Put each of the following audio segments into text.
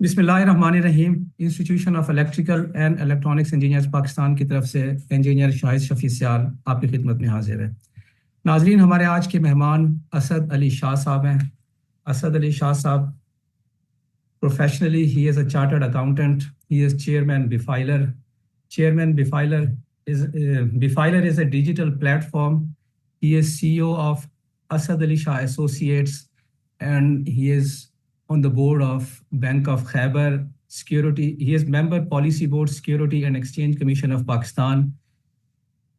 बिस्मिल्लाहिर्रहमानिर्रहीम। Institution of electrical and electronics engineers Pakistan की तरफ से इंजीनियर शाहिद शफी सियाल आपकी खिदमत में हाजिर है। नाजरीन, हमारे आज के मेहमान असद अली शाह साहब हैं। असद अली शाह साहब professionally he is a chartered accountant. He is chairman Befiler. Chairman Befiler is a digital platform. He is CEO of Asad Ali Shah Associates, and he is on the board of Bank of Khyber Security. He is member Policy Board Security and Exchange Commission of Pakistan.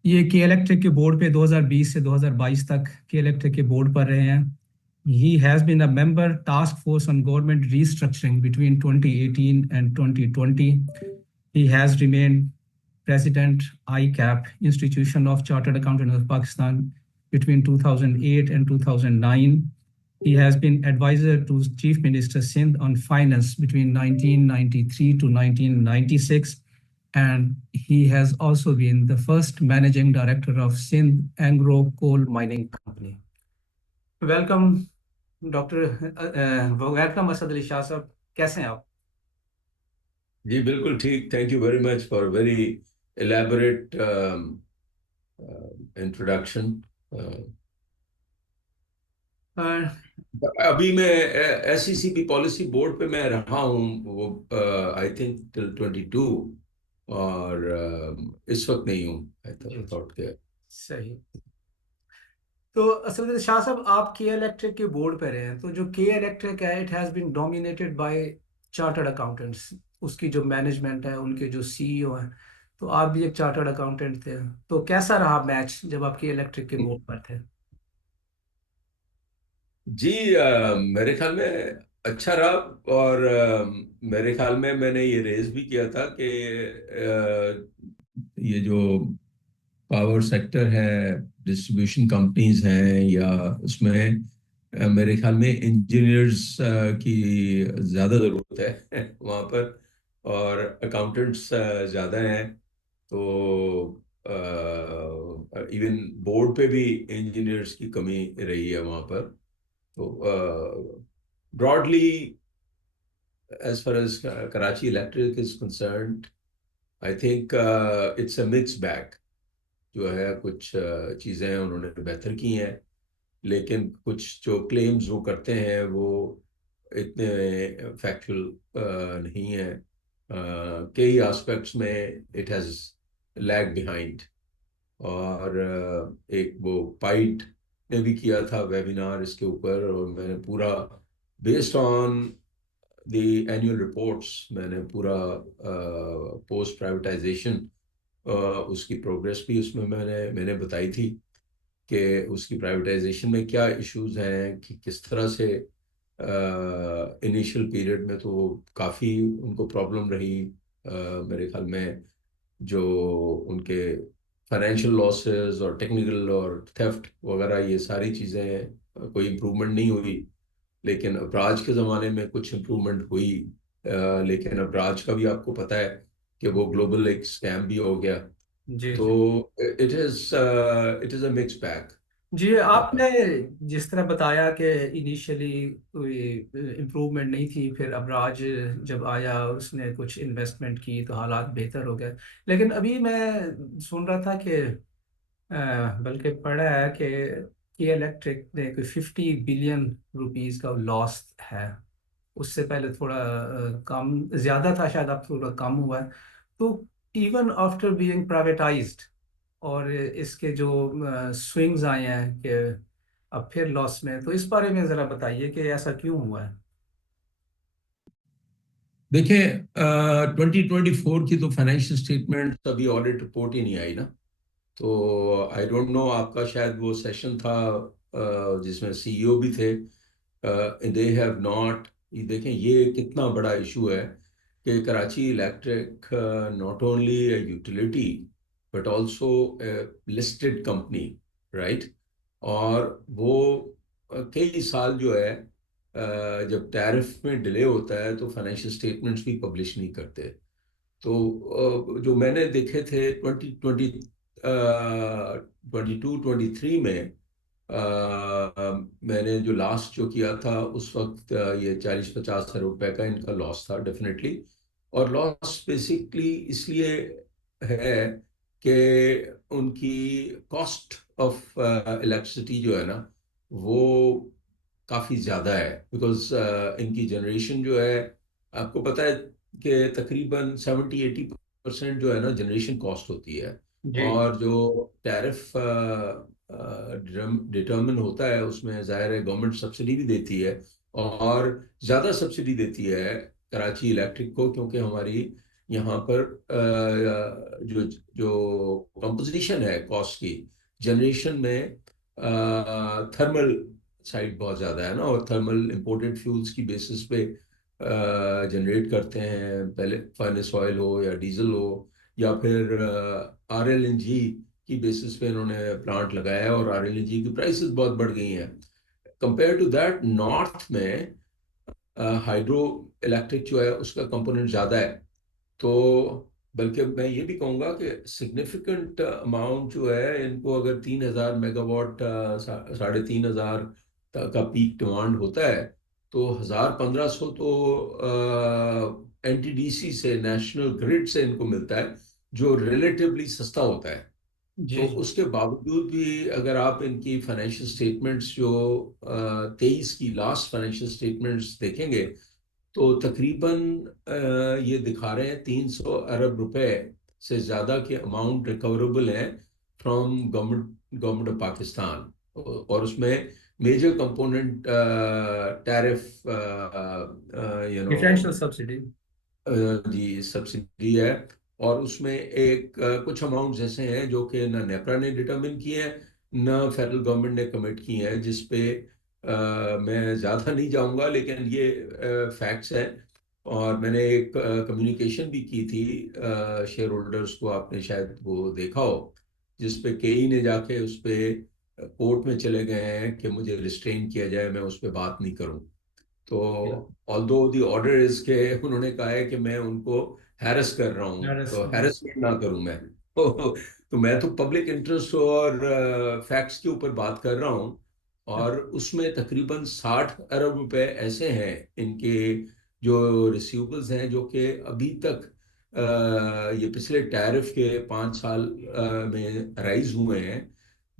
ये के electric के board पे 2020 से 2022 तक के electric के board पर रहे हैं। He has been a member task force on government restructuring between 2018 and 2020. He has remained president ICAP, Institution of Chartered Accountants of Pakistan, between 2008 and 2009. He has been advisor to Chief Minister Sindh on finance between 1993 to 1996, and he has also been the first managing director of Sindh Anglo Coal Mining Company. Welcome, welcome Asad Ali Shah साहब, कैसे हैं आप? जी बिल्कुल ठीक। Thank you very much for very elaborate introduction. अभी मैं SECB policy board पे मैं रहा हूँ, वो आई थिंक टिल 22, और इस वक्त नहीं हूँ। आई थॉट के सही। तो असद अली शाह साहब, आप के इलेक्ट्रिक के बोर्ड पे रहे हैं, तो जो के इलेक्ट्रिक है, it has been dominated by chartered accountants. उसकी जो मैनेजमेंट है, उनके जो CEO हैं, तो आप भी एक चार्टर्ड अकाउंटेंट थे। तो कैसा रहा मैच जब आप के इलेक्ट्रिक के बोर्ड पर थे? जी, मेरे ख्याल में अच्छा रहा। और मेरे ख्याल में मैंने ये रेज भी किया था कि ये जो पावर सेक्टर है, डिस्ट्रीब्यूशन कंपनीज हैं, या उसमें मेरे ख्याल में इंजीनियर्स की ज़्यादा ज़रूरत है वहाँ पर, और अकाउंटेंट्स ज़्यादा हैं। तो इवन बोर्ड पे भी इंजीनियर्स की कमी रही है वहाँ पर। तो broadly as far as Karachi electric is concerned, I think it's a mix bag. जो है कुछ चीज़ें उन्होंने बेहतर की हैं, लेकिन कुछ जो क्लेम्स वो करते हैं वो इतने फैक्चुअल नहीं है। कई एस्पेक्ट्स में इट हैज़ लैग बिहाइंड। और एक वो पाइट ने भी किया था वेबिनार इसके ऊपर, और मैंने पूरा based on the annual reports मैंने पूरा पोस्ट प्राइवेटाइजेशन उसकी प्रोग्रेस भी उसमें मैंने मैंने बताई थी कि उसकी प्राइवेटाइजेशन में क्या इश्यूज हैं, कि किस तरह से इनिशियल पीरियड में तो काफ़ी उनको प्रॉब्लम रही। मेरे ख्याल में जो उनके फाइनेंशियल लॉसेस और टेक्निकल और थेफ्ट वगैरह, ये सारी चीज़ें कोई इम्प्रूवमेंट नहीं हुई। लेकिन अबराज के ज़माने में कुछ इम्प्रूवमेंट हुई। लेकिन अबराज का भी आपको पता है कि वो ग्लोबल एक स्कैम भी हो गया। जी तो जी। It is a mix bag. जी, आपने जिस तरह बताया कि इनिशियली कोई इम्प्रूवमेंट नहीं थी, फिर अबराज जब आया और उसने कुछ इन्वेस्टमेंट की तो हालात बेहतर हो गए। लेकिन अभी मैं सुन रहा था कि बल्कि पढ़ा है कि इलेक्ट्रिक ने कोई 50 बिलियन रुपीस का लॉस है। उससे पहले थोड़ा कम ज़्यादा था शायद, अब थोड़ा कम हुआ है। तो इवन आफ्टर बीइंग प्राइवेटाइज्ड और इसके जो स्विंग्स आए हैं कि अब फिर लॉस में, तो इस बारे में ज़रा बताइए कि ऐसा क्यों हुआ है? देखें, 2024 की तो फाइनेंशियल स्टेटमेंट अभी ऑडिट रिपोर्ट ही नहीं आई ना। तो आई डोंट नो, आपका शायद वो सेशन था जिसमें CEO भी थे। They have not. देखें, ये कितना बड़ा इशू है कि Karachi electric not only A utility but also listed company, right. और वो कई साल जो है, जब टैरिफ में डिले होता है तो फाइनेंशियल स्टेटमेंट्स भी पब्लिश नहीं करते। तो जो मैंने देखे थे 2020 22-23 में, मैंने जो लास्ट जो किया था उस वक्त ये 40-50 अरब रुपए का इनका लॉस था डेफिनेटली। और लॉस बेसिकली इसलिए है कि उनकी कॉस्ट ऑफ इलेक्ट्रिसिटी जो है ना वो काफ़ी ज़्यादा है, बिकॉज इनकी जनरेशन जो है, आपको पता है कि तकरीबन 70-80% जो है ना जनरेशन कॉस्ट होती है। जी। और जो टैरिफ डिटर्मिन होता है उसमें जाहिर है गवर्नमेंट सब्सिडी भी देती है, और ज़्यादा सब्सिडी देती है कराची इलेक्ट्रिक को, क्योंकि हमारी यहाँ पर जो जो कंपोजिशन है कॉस्ट की जनरेशन में, थर्मल साइड बहुत ज़्यादा है ना, और थर्मल इंपोर्टेड फ्यूल्स की बेसिस पे जनरेट करते हैं, पहले फर्नेस ऑयल हो या डीजल हो या फिर RLNG की बेसिस पे इन्होंने प्लांट लगाया है, और RLNG की प्राइसेस बहुत बढ़ गई हैं। कंपेयर टू दैट नॉर्थ में हाइड्रो इलेक्ट्रिक जो है उसका कंपोनेंट ज़्यादा है। तो बल्कि मैं ये भी कहूँगा कि सिग्निफिकेंट अमाउंट जो है इनको, अगर 3,000 मेगावाट 3,500 का पीक डिमांड होता है, तो 1,000-1,500 तो NTDC से, नेशनल ग्रिड से इनको मिलता है, जो रिलेटिवली सस्ता होता है। तो जी जी। उसके बावजूद भी अगर आप इनकी फाइनेंशियल स्टेटमेंट्स जो 23 की लास्ट फाइनेंशियल स्टेटमेंट्स देखेंगे, तो तकरीबन ये दिखा रहे हैं 300 अरब रुपए से ज़्यादा के अमाउंट रिकवरेबल हैं फ्रॉम गवर्नमेंट ऑफ पाकिस्तान। और उसमें major component tariff you know differential subsidy. जी सब्सिडी है। और उसमें एक कुछ अमाउंट्स ऐसे हैं जो कि ना नेपरा ने डिटरमिन किए हैं ना फेडरल गवर्नमेंट ने कमिट किए हैं, जिस पे मैं ज़्यादा नहीं जाऊंगा, लेकिन ये फैक्ट्स हैं। और मैंने एक कम्युनिकेशन भी की थी शेयर होल्डर्स को, आपने शायद वो देखा हो, जिस पे केई ने जाके उस पे कोर्ट में चले गए हैं कि मुझे रिस्ट्रेन किया जाए, मैं उस पर बात नहीं करूं। तो ऑल्दो द ऑर्डर इज के उन्होंने कहा है कि मैं उनको हैरेस कर रहा हूँ, तो हैरेसमेंट ना करूँ मैं। तो मैं तो पब्लिक इंटरेस्ट और फैक्ट्स के ऊपर बात कर रहा हूँ। और उसमें तकरीबन 60 अरब रुपए ऐसे हैं इनके जो रिसीवेबल्स हैं, जो कि अभी तक ये पिछले टैरिफ के 5 साल में राइज हुए हैं,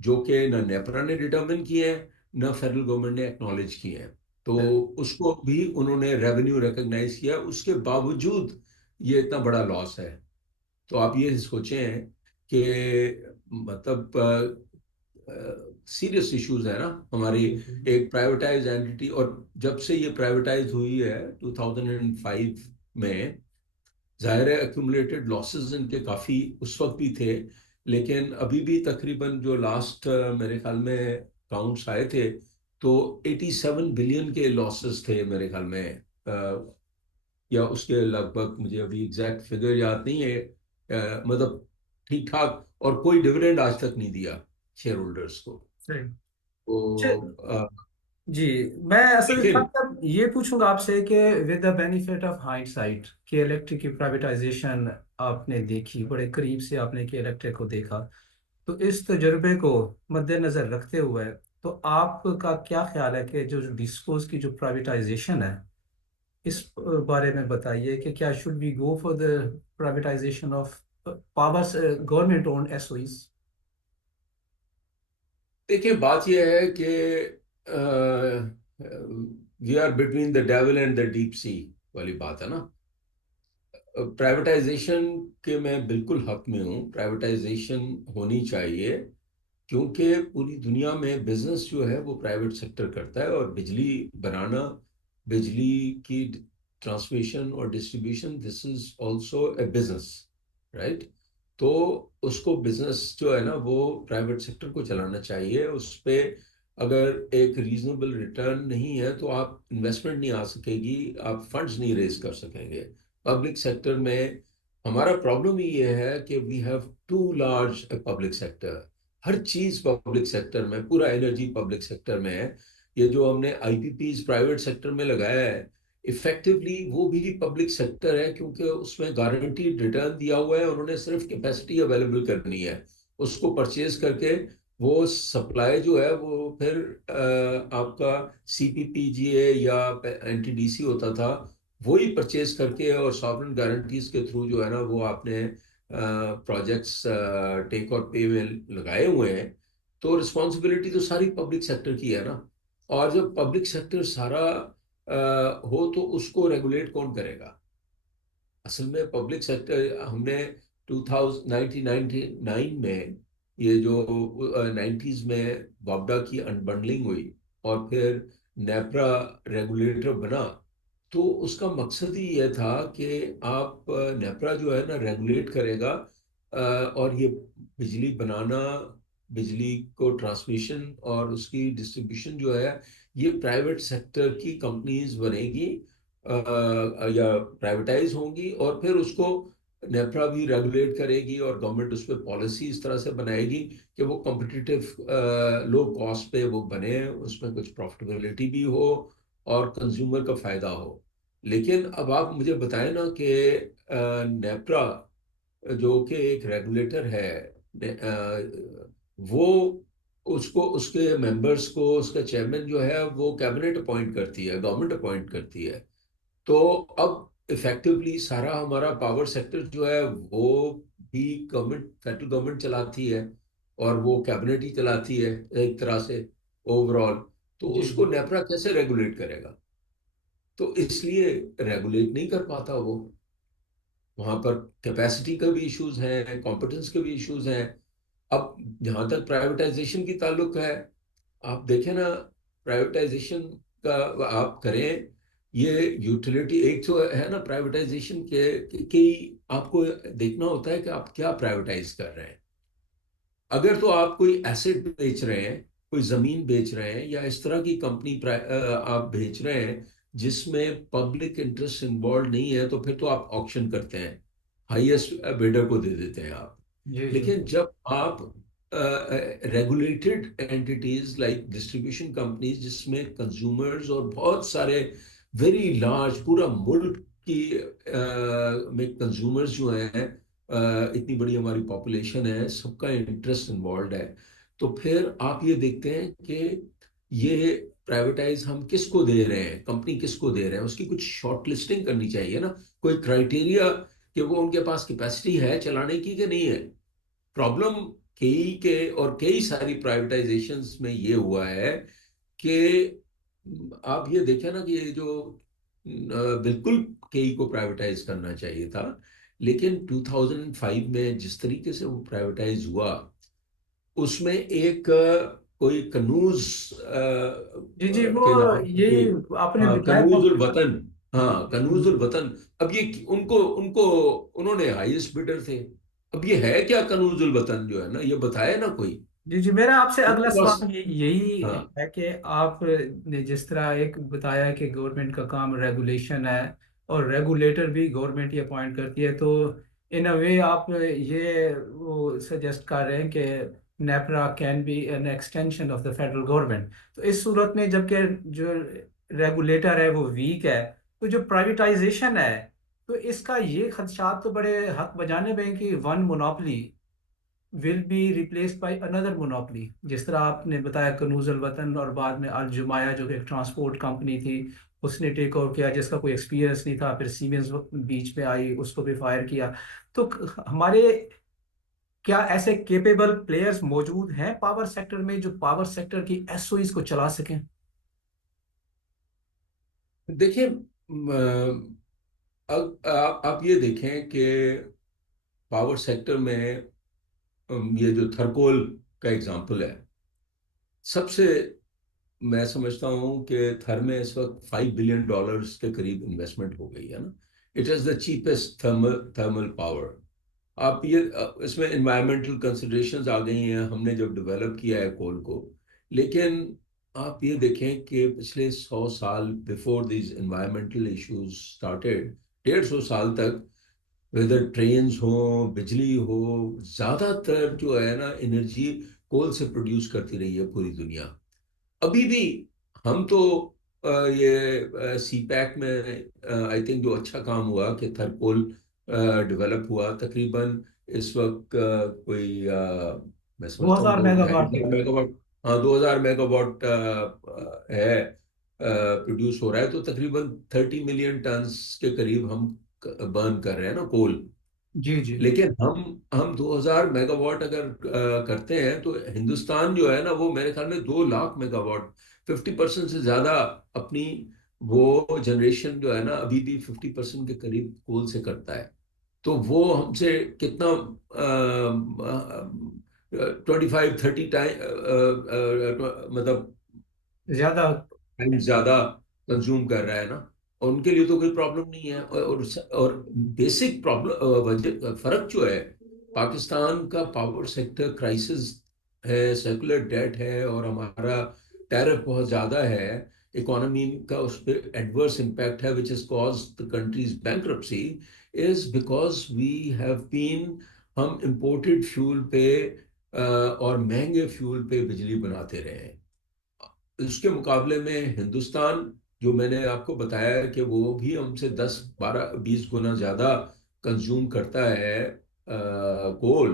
जो कि न नेपरा ने डिटर्मिन किए हैं न फेडरल गवर्नमेंट ने एक्नॉलेज किए हैं। तो उसको भी उन्होंने रेवेन्यू रिकॉग्नाइज किया, उसके बावजूद ये इतना बड़ा लॉस है। तो आप ये सोचें कि मतलब सीरियस इश्यूज है ना हमारी। एक प्राइवेटाइज एंटिटी, और जब से ये प्राइवेटाइज हुई है 2005 में, जाहिर है एक्यूमुलेटेड लॉसेस इनके काफ़ी उस वक्त भी थे, लेकिन अभी भी तकरीबन जो लास्ट मेरे ख्याल में काउंट्स आए थे, तो 87 बिलियन के लॉसेस थे मेरे ख्याल में, या उसके लगभग, मुझे अभी एग्जैक्ट फिगर याद नहीं है। मतलब ठीक ठाक, और कोई डिविडेंड आज तक नहीं दिया शेयर होल्डर्स को। सही। तो जी। मैं असल लेकिन मतलब ये पूछूंगा आपसे कि with the benefit of hindsight कि इलेक्ट्रिक की प्राइवेटाइजेशन आपने देखी बड़े करीब से, आपने कि इलेक्ट्रिक को देखा, तो इस तजुर्बे को मद्देनजर रखते हुए तो आपका क्या ख्याल है कि जो डिस्कोस की जो प्राइवेटाइजेशन है, इस बारे में बताइए कि क्या should we go for the privatisation of power government owned SOEs. देखिए, बात यह है कि we are between the devil and the deep sea वाली बात है ना। प्राइवेटाइजेशन के मैं बिल्कुल हक में हूँ, प्राइवेटाइजेशन होनी चाहिए, क्योंकि पूरी दुनिया में बिजनेस जो है वो प्राइवेट सेक्टर करता है, और बिजली बनाना, बिजली की ट्रांसमिशन और distribution, this is also A business, right. तो उसको बिजनेस जो है ना वो प्राइवेट सेक्टर को चलाना चाहिए। उस पे अगर एक रीजनेबल रिटर्न नहीं है तो आप इन्वेस्टमेंट नहीं आ सकेगी, आप फंड्स नहीं रेज कर सकेंगे। पब्लिक सेक्टर में हमारा प्रॉब्लम ये है कि we have too large public sector. हर चीज पब्लिक सेक्टर में, पूरा एनर्जी पब्लिक सेक्टर में है। ये जो हमने IPPs प्राइवेट सेक्टर में लगाया है, इफेक्टिवली वो भी पब्लिक सेक्टर है, क्योंकि उसमें गारंटीड रिटर्न दिया हुआ है, उन्होंने सिर्फ कैपेसिटी अवेलेबल करनी है, उसको परचेज करके वो सप्लाई जो है वो फिर आपका सीपीपीजीए या एनटीडीसी होता था, वही परचेज करके और सॉवरेन गारंटीज के थ्रू जो है ना वो आपने प्रोजेक्ट्स टेक और पे में लगाए हुए हैं। तो रिस्पॉन्सिबिलिटी तो सारी पब्लिक सेक्टर की है ना। और जब पब्लिक सेक्टर सारा हो तो उसको रेगुलेट कौन करेगा? असल में पब्लिक सेक्टर हमने 1999 में, ये जो 90s में वापडा की अनबंडलिंग हुई और फिर नेपरा रेगुलेटर बना, तो उसका मकसद ही यह था कि आप नेपरा जो है ना रेगुलेट करेगा और ये बिजली बनाना, बिजली को ट्रांसमिशन और उसकी डिस्ट्रीब्यूशन जो है ये प्राइवेट सेक्टर की कंपनीज बनेगी या प्राइवेटाइज होंगी, और फिर उसको नेपरा भी रेगुलेट करेगी और गवर्नमेंट उस पर पॉलिसी इस तरह से बनाएगी कि वो कॉम्पिटिटिव लो कॉस्ट पे वो बने, उसमें कुछ प्रॉफिटेबिलिटी भी हो और कंज्यूमर का फायदा हो। लेकिन अब आप मुझे बताएं ना कि नेपरा जो कि एक रेगुलेटर है, वो उसको उसके मेंबर्स को उसका चेयरमैन जो है वो कैबिनेट अपॉइंट करती है, गवर्नमेंट अपॉइंट करती है। तो अब इफेक्टिवली सारा हमारा पावर सेक्टर जो है वो भी गवर्नमेंट, फेडरल गवर्नमेंट चलाती है और वो कैबिनेट ही चलाती है एक तरह से ओवरऑल। तो जी उसको जी। नेपरा कैसे रेगुलेट करेगा? तो इसलिए रेगुलेट नहीं कर पाता वो। वहां पर कैपेसिटी का भी इश्यूज हैं, कॉम्पिटेंस के भी इश्यूज हैं। अब जहां तक प्राइवेटाइजेशन की ताल्लुक है, आप देखें ना, प्राइवेटाइजेशन का आप करें, ये यूटिलिटी एक तो है ना प्राइवेटाइजेशन के आपको देखना होता है कि आप क्या प्राइवेटाइज कर रहे हैं। अगर तो आप कोई एसेट बेच रहे हैं, कोई जमीन बेच रहे हैं या इस तरह की कंपनी आप बेच रहे हैं जिसमें पब्लिक इंटरेस्ट इन्वॉल्व नहीं है, तो फिर तो आप ऑक्शन करते हैं, हाईएस्ट बिडर को दे देते हैं आप। जी जी। लेकिन जब आप regulated entities like distribution companies जिसमें कंज्यूमर्स और बहुत सारे वेरी लार्ज पूरा मुल्क की में कंज्यूमर्स जो हैं, इतनी बड़ी हमारी पॉपुलेशन है, सबका इंटरेस्ट इन्वॉल्व है, तो फिर आप ये देखते हैं कि ये प्राइवेटाइज हम किसको दे रहे हैं, कंपनी किसको दे रहे हैं, उसकी कुछ शॉर्ट लिस्टिंग करनी चाहिए ना, कोई क्राइटेरिया कि वो उनके पास कैपेसिटी है चलाने की कि नहीं है। प्रॉब्लम कई के और कई सारी प्राइवेटाइजेशंस में ये हुआ है कि आप ये देखें ना कि ये जो बिल्कुल कई को प्राइवेटाइज करना चाहिए था, लेकिन 2005 में जिस तरीके से वो प्राइवेटाइज हुआ, उसमें एक कोई कनूज जी जी, वो के नाम से, यही आपने हाँ बताया वो। कनूज उल वतन, हाँ कनूज जी उल वतन। अब ये उनको उनको उन्होंने हाईएस्ट बिडर थे। अब ये है क्या कनूज उल वतन जो है ना, ये बताया ना कोई। जी जी, मेरा आपसे अगला उनके पास, सवाल यही हाँ है कि आपने जिस तरह एक बताया कि गवर्नमेंट का काम रेगुलेशन है और रेगुलेटर भी गवर्नमेंट ही अपॉइंट करती है, तो इन अ वे आप ये वो सजेस्ट कर रहे हैं कि NEPRA can be an extension of the federal government. तो इस सूरत में जबकि जो रेगुलेटर है वो वीक है, तो जो प्राइवेटाइजेशन है, तो इसका ये खदशात तो बड़े हक बजानिब हैं कि one monopoly will be replaced by another monopoly. जिस तरह आपने बताया कनूजुल वतन और बाद में अल जुमाया जो कि एक ट्रांसपोर्ट कंपनी थी, उसने टेक ओवर किया, जिसका कोई एक्सपीरियंस नहीं था, फिर सीमेंस बीच में आई, उसको भी फायर किया। तो हमारे क्या ऐसे केपेबल प्लेयर्स मौजूद हैं पावर सेक्टर में जो पावर सेक्टर की एसओईज को चला सकें? देखिए, अब आप ये देखें कि पावर सेक्टर में ये जो थर्कोल का एग्जांपल है, सबसे, मैं समझता हूँ कि थर में इस वक्त $5 बिलियन के करीब इन्वेस्टमेंट हो गई है ना। It is the cheapest thermal thermal power. आप ये इसमें इन्वायरमेंटल कंसिडरेशंस आ गई हैं हमने जब डेवलप किया है कोल को। लेकिन आप ये देखें कि पिछले 100 साल before this environmental issues started, 150 साल तक, वेदर ट्रेन्स हो, बिजली हो, ज़्यादातर जो है ना एनर्जी कोल से प्रोड्यूस करती रही है पूरी दुनिया। अभी भी हम तो ये सी पैक में आई थिंक जो अच्छा काम हुआ कि थरकोल डेवलप हुआ तकरीबन, इस वक्त कोई मैं दो समझता हूँ हजार दो ढाई मेगावाट हजार मेगावाट, हाँ 2000 मेगावाट है, प्रोड्यूस हो रहा है। तो तकरीबन 30 मिलियन टन्स के करीब हम बर्न कर रहे हैं ना कोल। जी जी। लेकिन हम 2000 मेगावाट अगर करते हैं तो हिंदुस्तान जो है ना वो मेरे ख्याल में 2 लाख मेगावाट, 50% से ज्यादा अपनी वो जनरेशन जो है ना अभी भी 50% के करीब कोल से करता है। तो वो हमसे कितना 25-30 टाइम मतलब ज्यादा। टाइम ज्यादा कंज्यूम कर रहा है ना। और उनके लिए तो कोई प्रॉब्लम नहीं है। और बेसिक प्रॉब्लम वजह फर्क जो है, पाकिस्तान का पावर सेक्टर क्राइसिस है, सेकुलर डेट है, और हमारा टैरिफ बहुत ज्यादा है, इकोनॉमी का उस पर एडवर्स इम्पैक्ट है, which is cause the countries bankruptcy, is because we have been, हम इंपोर्टेड फ्यूल पे और महंगे फ्यूल पे बिजली बनाते रहे हैं। उसके मुकाबले में हिंदुस्तान, जो मैंने आपको बताया है कि वो भी हमसे 10-12-20 गुना ज़्यादा कंज्यूम करता है कोल,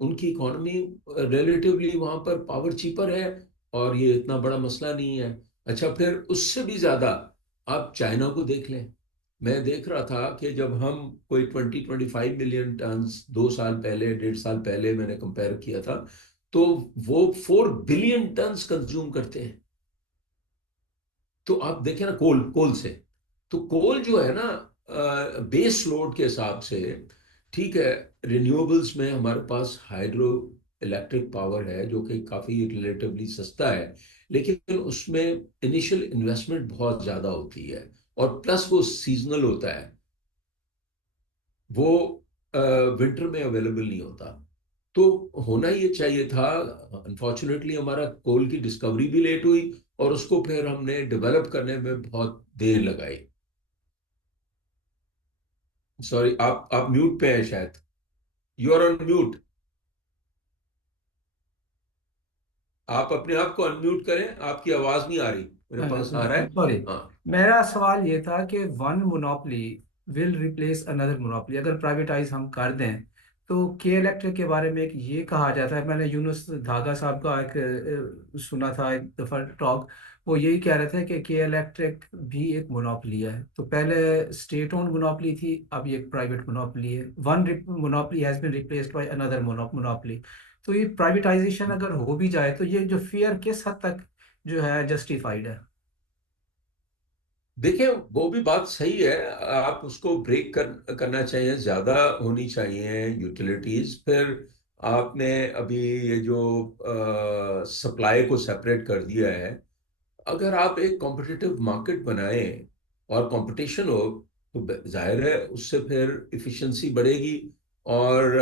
उनकी इकोनॉमी रिलेटिवली वहाँ पर पावर चीपर है, और ये इतना बड़ा मसला नहीं है। अच्छा, फिर उससे भी ज़्यादा आप चाइना को देख लें। मैं देख रहा था कि जब हम कोई 20-25 मिलियन टन्स 2 साल पहले, 1.5 साल पहले मैंने कंपेयर किया था, तो वो 4 बिलियन टन्स कंज्यूम करते हैं। तो आप देखें ना, कोल कोल से, तो कोल जो है ना बेस लोड के हिसाब से ठीक है। रिन्यूएबल्स में हमारे पास हाइड्रो इलेक्ट्रिक पावर है जो कि काफ़ी रिलेटिवली सस्ता है, लेकिन उसमें इनिशियल इन्वेस्टमेंट बहुत ज़्यादा होती है, और प्लस वो सीजनल होता है, वो विंटर में अवेलेबल नहीं होता। तो होना ये चाहिए था। अनफॉर्चुनेटली हमारा कोल की डिस्कवरी भी लेट हुई, और उसको फिर हमने डेवलप करने में बहुत देर लगाई। सॉरी, आप म्यूट पे हैं शायद। You are on mute. आप अपने आप को अनम्यूट करें, आपकी आवाज नहीं आ रही, मेरे पास आ रहा है। सॉरी, हाँ। मेरा सवाल ये था कि one monopoly will replace another monopoly अगर प्राइवेटाइज हम कर दें। तो के इलेक्ट्रिक के बारे में एक ये कहा जाता है, मैंने यूनुस धागा साहब का एक सुना था एक दफा टॉक। वो यही कह रहे थे कि इलेक्ट्रिक भी एक मोनोपली है। तो पहले स्टेट ओन्ड मोनोपली थी, अब ये एक प्राइवेट मोनोपली है। One monopoly has been replaced by another monopoly. तो ये प्राइवेटाइजेशन अगर हो भी जाए तो ये जो फियर किस हद तक जो है जस्टिफाइड है? देखिए, वो भी बात सही है। आप उसको करना चाहिए, ज्यादा होनी चाहिए यूटिलिटीज। फिर आपने अभी ये जो सप्लाई को सेपरेट कर दिया है, अगर आप एक कॉम्पिटिटिव मार्केट बनाएं और कंपटीशन हो, तो जाहिर है उससे फिर इफिशिएंसी बढ़ेगी और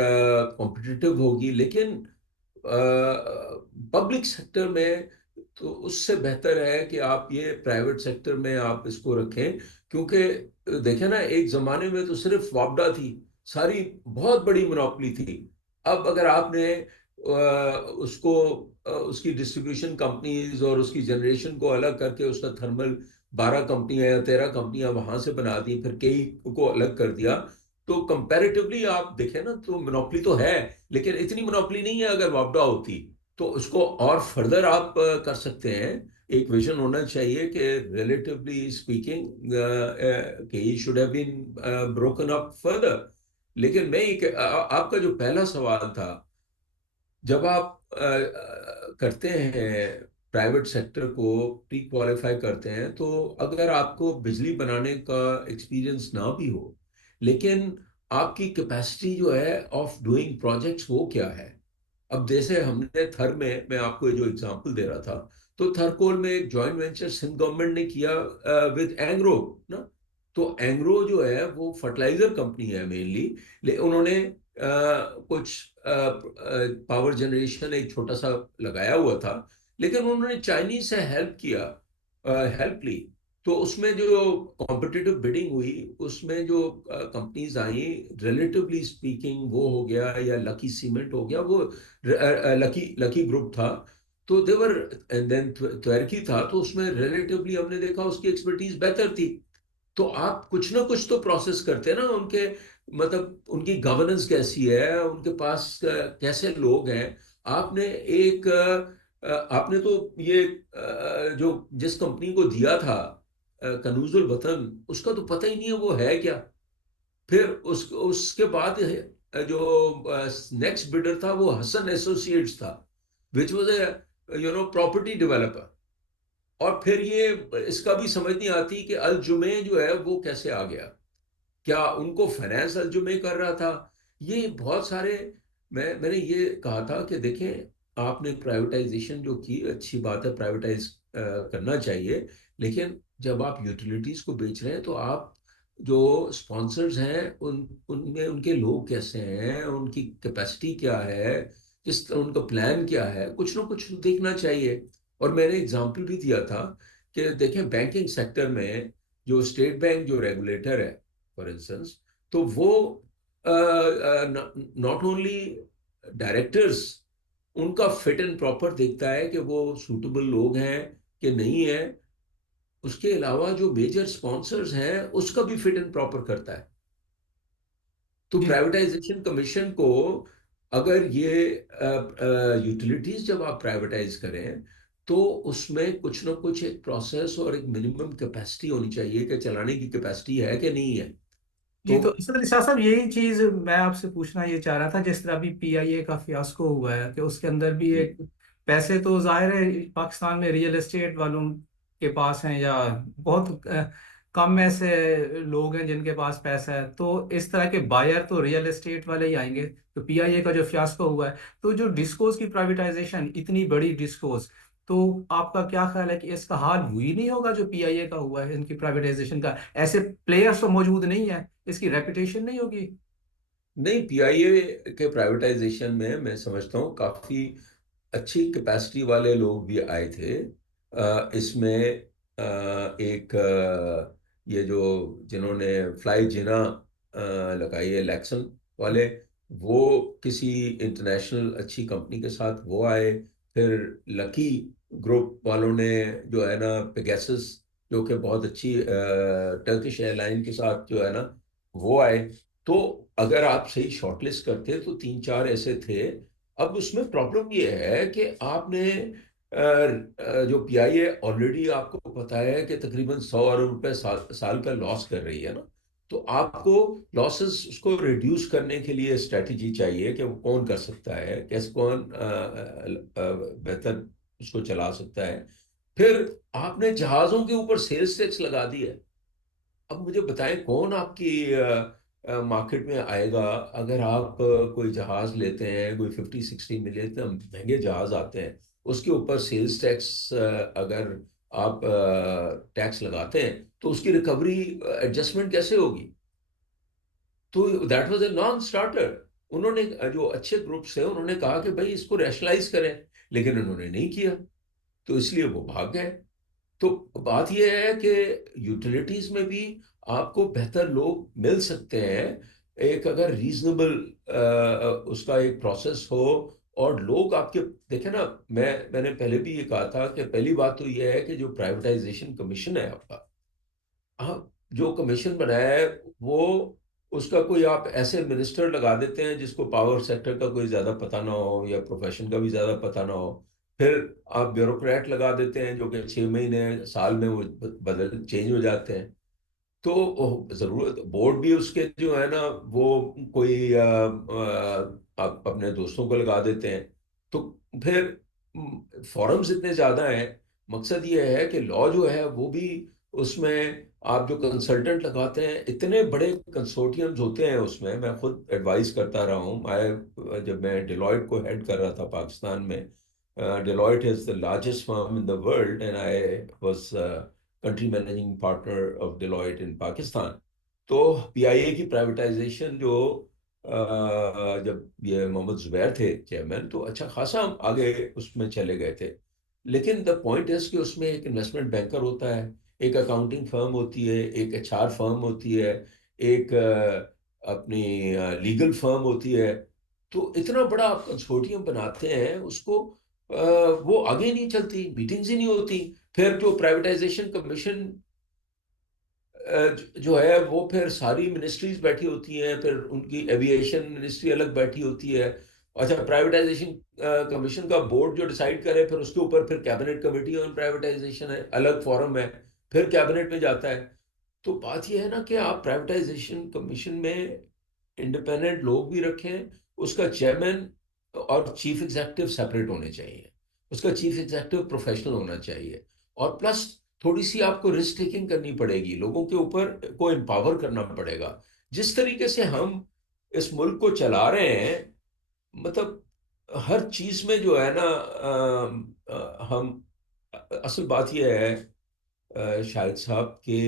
कॉम्पिटिटिव होगी। लेकिन पब्लिक सेक्टर में तो उससे बेहतर है कि आप ये प्राइवेट सेक्टर में आप इसको रखें। क्योंकि देखें ना, एक जमाने में तो सिर्फ वापडा थी, सारी बहुत बड़ी मोनोपोली थी। अब अगर आपने उसको उसकी डिस्ट्रीब्यूशन कंपनीज और उसकी जनरेशन को अलग करके उसका थर्मल 12 कंपनियां या 13 कंपनियां वहां से बना दी, फिर कई को अलग कर दिया, तो कंपैरेटिवली आप देखें ना तो मोनोपोली तो है, लेकिन इतनी मोनोपोली नहीं है। अगर वापडा होती तो उसको और फर्दर आप कर सकते हैं। एक विजन होना चाहिए कि रिलेटिवली स्पीकिंग कि he should have been broken up further. लेकिन मैं आपका जो पहला सवाल था, जब आप करते हैं प्राइवेट सेक्टर को प्री क्वालिफाई करते हैं, तो अगर आपको बिजली बनाने का एक्सपीरियंस ना भी हो, लेकिन आपकी कैपेसिटी जो है ऑफ डूइंग प्रोजेक्ट्स वो क्या है। अब जैसे हमने थर में, मैं आपको ये जो एग्जांपल दे रहा था, तो थरकोल में एक जॉइंट वेंचर सिंध गवर्नमेंट ने किया विद एंग्रो ना। तो एंग्रो जो है वो फर्टिलाइजर कंपनी है मेनली। उन्होंने कुछ पावर जनरेशन एक छोटा सा लगाया हुआ था, लेकिन उन्होंने चाइनीज से हेल्प किया, हेल्प ली। तो उसमें जो कॉम्पिटिटिव बिडिंग हुई, उसमें जो कंपनीज आई, रिलेटिवली स्पीकिंग वो हो गया, या लकी सीमेंट हो गया, वो लकी लकी ग्रुप था। तो देवर, एंड देन त्वेरकी था, तो उसमें रिलेटिवली हमने देखा उसकी एक्सपर्टीज बेहतर थी। तो आप कुछ ना कुछ तो प्रोसेस करते हैं ना उनके, मतलब उनकी गवर्नेंस कैसी है, उनके पास कैसे लोग हैं। आपने एक आपने तो ये जो जिस कंपनी को दिया था कनूजुल वतन, उसका तो पता ही नहीं है वो है क्या। फिर उसके बाद जो नेक्स्ट बिडर था वो हसन एसोसिएट्स था, which was a property developer. और फिर ये इसका भी समझ नहीं आती कि अल जुमे जो है वो कैसे आ गया, क्या उनको फाइनेंस अल जुमे कर रहा था। ये बहुत सारे, मैंने ये कहा था कि देखें, आपने प्राइवेटाइजेशन जो की अच्छी बात है, प्राइवेटाइज करना चाहिए, लेकिन जब आप यूटिलिटीज को बेच रहे हैं तो आप जो स्पॉन्सर्स हैं उनमें उनके लोग कैसे हैं, उनकी कैपेसिटी क्या है, उनका प्लान क्या है, कुछ ना कुछ देखना चाहिए। और मैंने एग्जांपल भी दिया था कि देखें बैंकिंग सेक्टर में जो स्टेट बैंक जो रेगुलेटर है फॉर इंस्टेंस, तो वो नॉट ओनली डायरेक्टर्स उनका फिट एंड प्रॉपर देखता है कि वो सूटेबल लोग हैं कि नहीं है, उसके अलावा जो मेजर स्पॉन्सर्स हैं उसका भी फिट एंड प्रॉपर करता है। तो जी प्राइवेटाइजेशन कमीशन को, अगर ये यूटिलिटीज जब आप प्राइवेटाइज करें तो उसमें कुछ ना कुछ एक प्रोसेस और एक मिनिमम कैपेसिटी होनी चाहिए कि चलाने की कैपेसिटी है कि नहीं है। जी, तो तो इसमें शाह साहब यही चीज मैं आपसे पूछना ये चाह रहा था, जिस तरह अभी पीआईए का फियास्को हुआ है कि उसके अंदर भी जी, एक पैसे तो जाहिर है पाकिस्तान में रियल एस्टेट वालों के पास हैं, या बहुत कम ऐसे लोग हैं जिनके पास पैसा है, तो इस तरह के बायर तो रियल एस्टेट वाले ही आएंगे। तो पीआईए का जो फियास्को हुआ है, तो जो डिस्कोस की प्राइवेटाइजेशन, इतनी बड़ी डिस्कोस, तो आपका क्या ख्याल है कि इसका हाल हुई नहीं होगा जो पीआईए का हुआ है, इनकी प्राइवेटाइजेशन का? ऐसे प्लेयर्स तो मौजूद नहीं है, इसकी रेपुटेशन नहीं होगी? नहीं, पीआईए के प्राइवेटाइजेशन में मैं समझता हूँ काफ़ी अच्छी कैपेसिटी वाले लोग भी आए थे। इसमें एक ये जो जिन्होंने फ्लाई जिना लगाई है इलेक्शन वाले, वो किसी इंटरनेशनल अच्छी कंपनी के साथ वो आए। फिर लकी ग्रुप वालों ने जो है ना पेगासस, जो कि बहुत अच्छी टर्किश एयरलाइन के साथ जो है ना वो आए। तो अगर आप सही शॉर्टलिस्ट करते तो तीन चार ऐसे थे। अब उसमें प्रॉब्लम ये है कि आपने जो पीआईए ऑलरेडी आपको पता है कि तकरीबन 100 अरब रुपए साल का लॉस कर रही है ना। तो आपको लॉसेस उसको रिड्यूस करने के लिए स्ट्रेटजी चाहिए कि वो कौन कर सकता है, कैसे कौन बेहतर उसको चला सकता है। फिर आपने जहाज़ों के ऊपर सेल्स टैक्स लगा दिया है। अब मुझे बताएं कौन आपकी मार्केट में आएगा। अगर आप कोई जहाज लेते हैं, कोई 50-60 मिलियन तो महंगे जहाज आते हैं, उसके ऊपर सेल्स टैक्स अगर आप टैक्स लगाते हैं तो उसकी रिकवरी एडजस्टमेंट कैसे होगी? तो that was a non starter. उन्होंने जो अच्छे ग्रुप्स हैं उन्होंने कहा कि भाई इसको रैशनलाइज करें, लेकिन उन्होंने नहीं किया, तो इसलिए वो भाग गए। तो बात यह है कि यूटिलिटीज में भी आपको बेहतर लोग मिल सकते हैं, एक अगर रीजनेबल उसका एक प्रोसेस हो और लोग आपके देखें ना। मैंने पहले भी ये कहा था कि पहली बात तो यह है कि जो प्राइवेटाइजेशन कमीशन है आपका, आप जो कमीशन बनाया है वो, उसका कोई आप ऐसे मिनिस्टर लगा देते हैं जिसको पावर सेक्टर का कोई ज्यादा पता ना हो या प्रोफेशन का भी ज्यादा पता ना हो। फिर आप ब्यूरोक्रेट लगा देते हैं जो कि 6 महीने साल में वो बदल चेंज हो जाते हैं। तो जरूरत बोर्ड भी उसके जो है ना वो कोई आप अपने दोस्तों को लगा देते हैं। तो फिर फॉरम्स इतने ज्यादा हैं। मकसद ये है कि लॉ जो है वो भी उसमें आप जो कंसल्टेंट लगाते हैं, इतने बड़े कंसोर्टियम्स होते हैं उसमें। मैं खुद एडवाइस करता रहा हूँ। मैं जब मैं डिलॉयट को हेड कर रहा था पाकिस्तान में, Deloitte is the largest firm in the world and I was country managing partner of Deloitte in Pakistan. तो पीआईए की प्राइवेटाइजेशन जो जब ये मोहम्मद जुबैर थे चेयरमैन, तो अच्छा खासा हम आगे उसमें चले गए थे। लेकिन द पॉइंट इज कि उसमें एक इन्वेस्टमेंट बैंकर होता है, एक अकाउंटिंग फर्म होती है, एक एचआर फर्म होती है, एक अपनी लीगल फर्म होती है। तो इतना बड़ा आप कंसोर्टियम बनाते हैं उसको, वो आगे नहीं चलती, मीटिंग्स ही नहीं होती। फिर जो प्राइवेटाइजेशन कमीशन जो है वो फिर सारी मिनिस्ट्रीज बैठी होती हैं, फिर उनकी एविएशन मिनिस्ट्री अलग बैठी होती है। अच्छा, प्राइवेटाइजेशन कमीशन का बोर्ड जो डिसाइड करे, फिर उसके ऊपर फिर कैबिनेट कमेटी ऑन प्राइवेटाइजेशन है, अलग फॉरम है, फिर कैबिनेट में जाता है। तो बात यह है ना कि आप प्राइवेटाइजेशन कमीशन में इंडिपेंडेंट लोग भी रखें, उसका चेयरमैन और चीफ एग्जीक्यूटिव सेपरेट होने चाहिए, उसका चीफ एग्जीक्यूटिव प्रोफेशनल होना चाहिए, और प्लस थोड़ी सी आपको रिस्क टेकिंग करनी पड़ेगी, लोगों के ऊपर को एम्पावर करना पड़ेगा। जिस तरीके से हम इस मुल्क को चला रहे हैं, मतलब हर चीज में जो है ना, हम असल बात यह है शाहिद साहब कि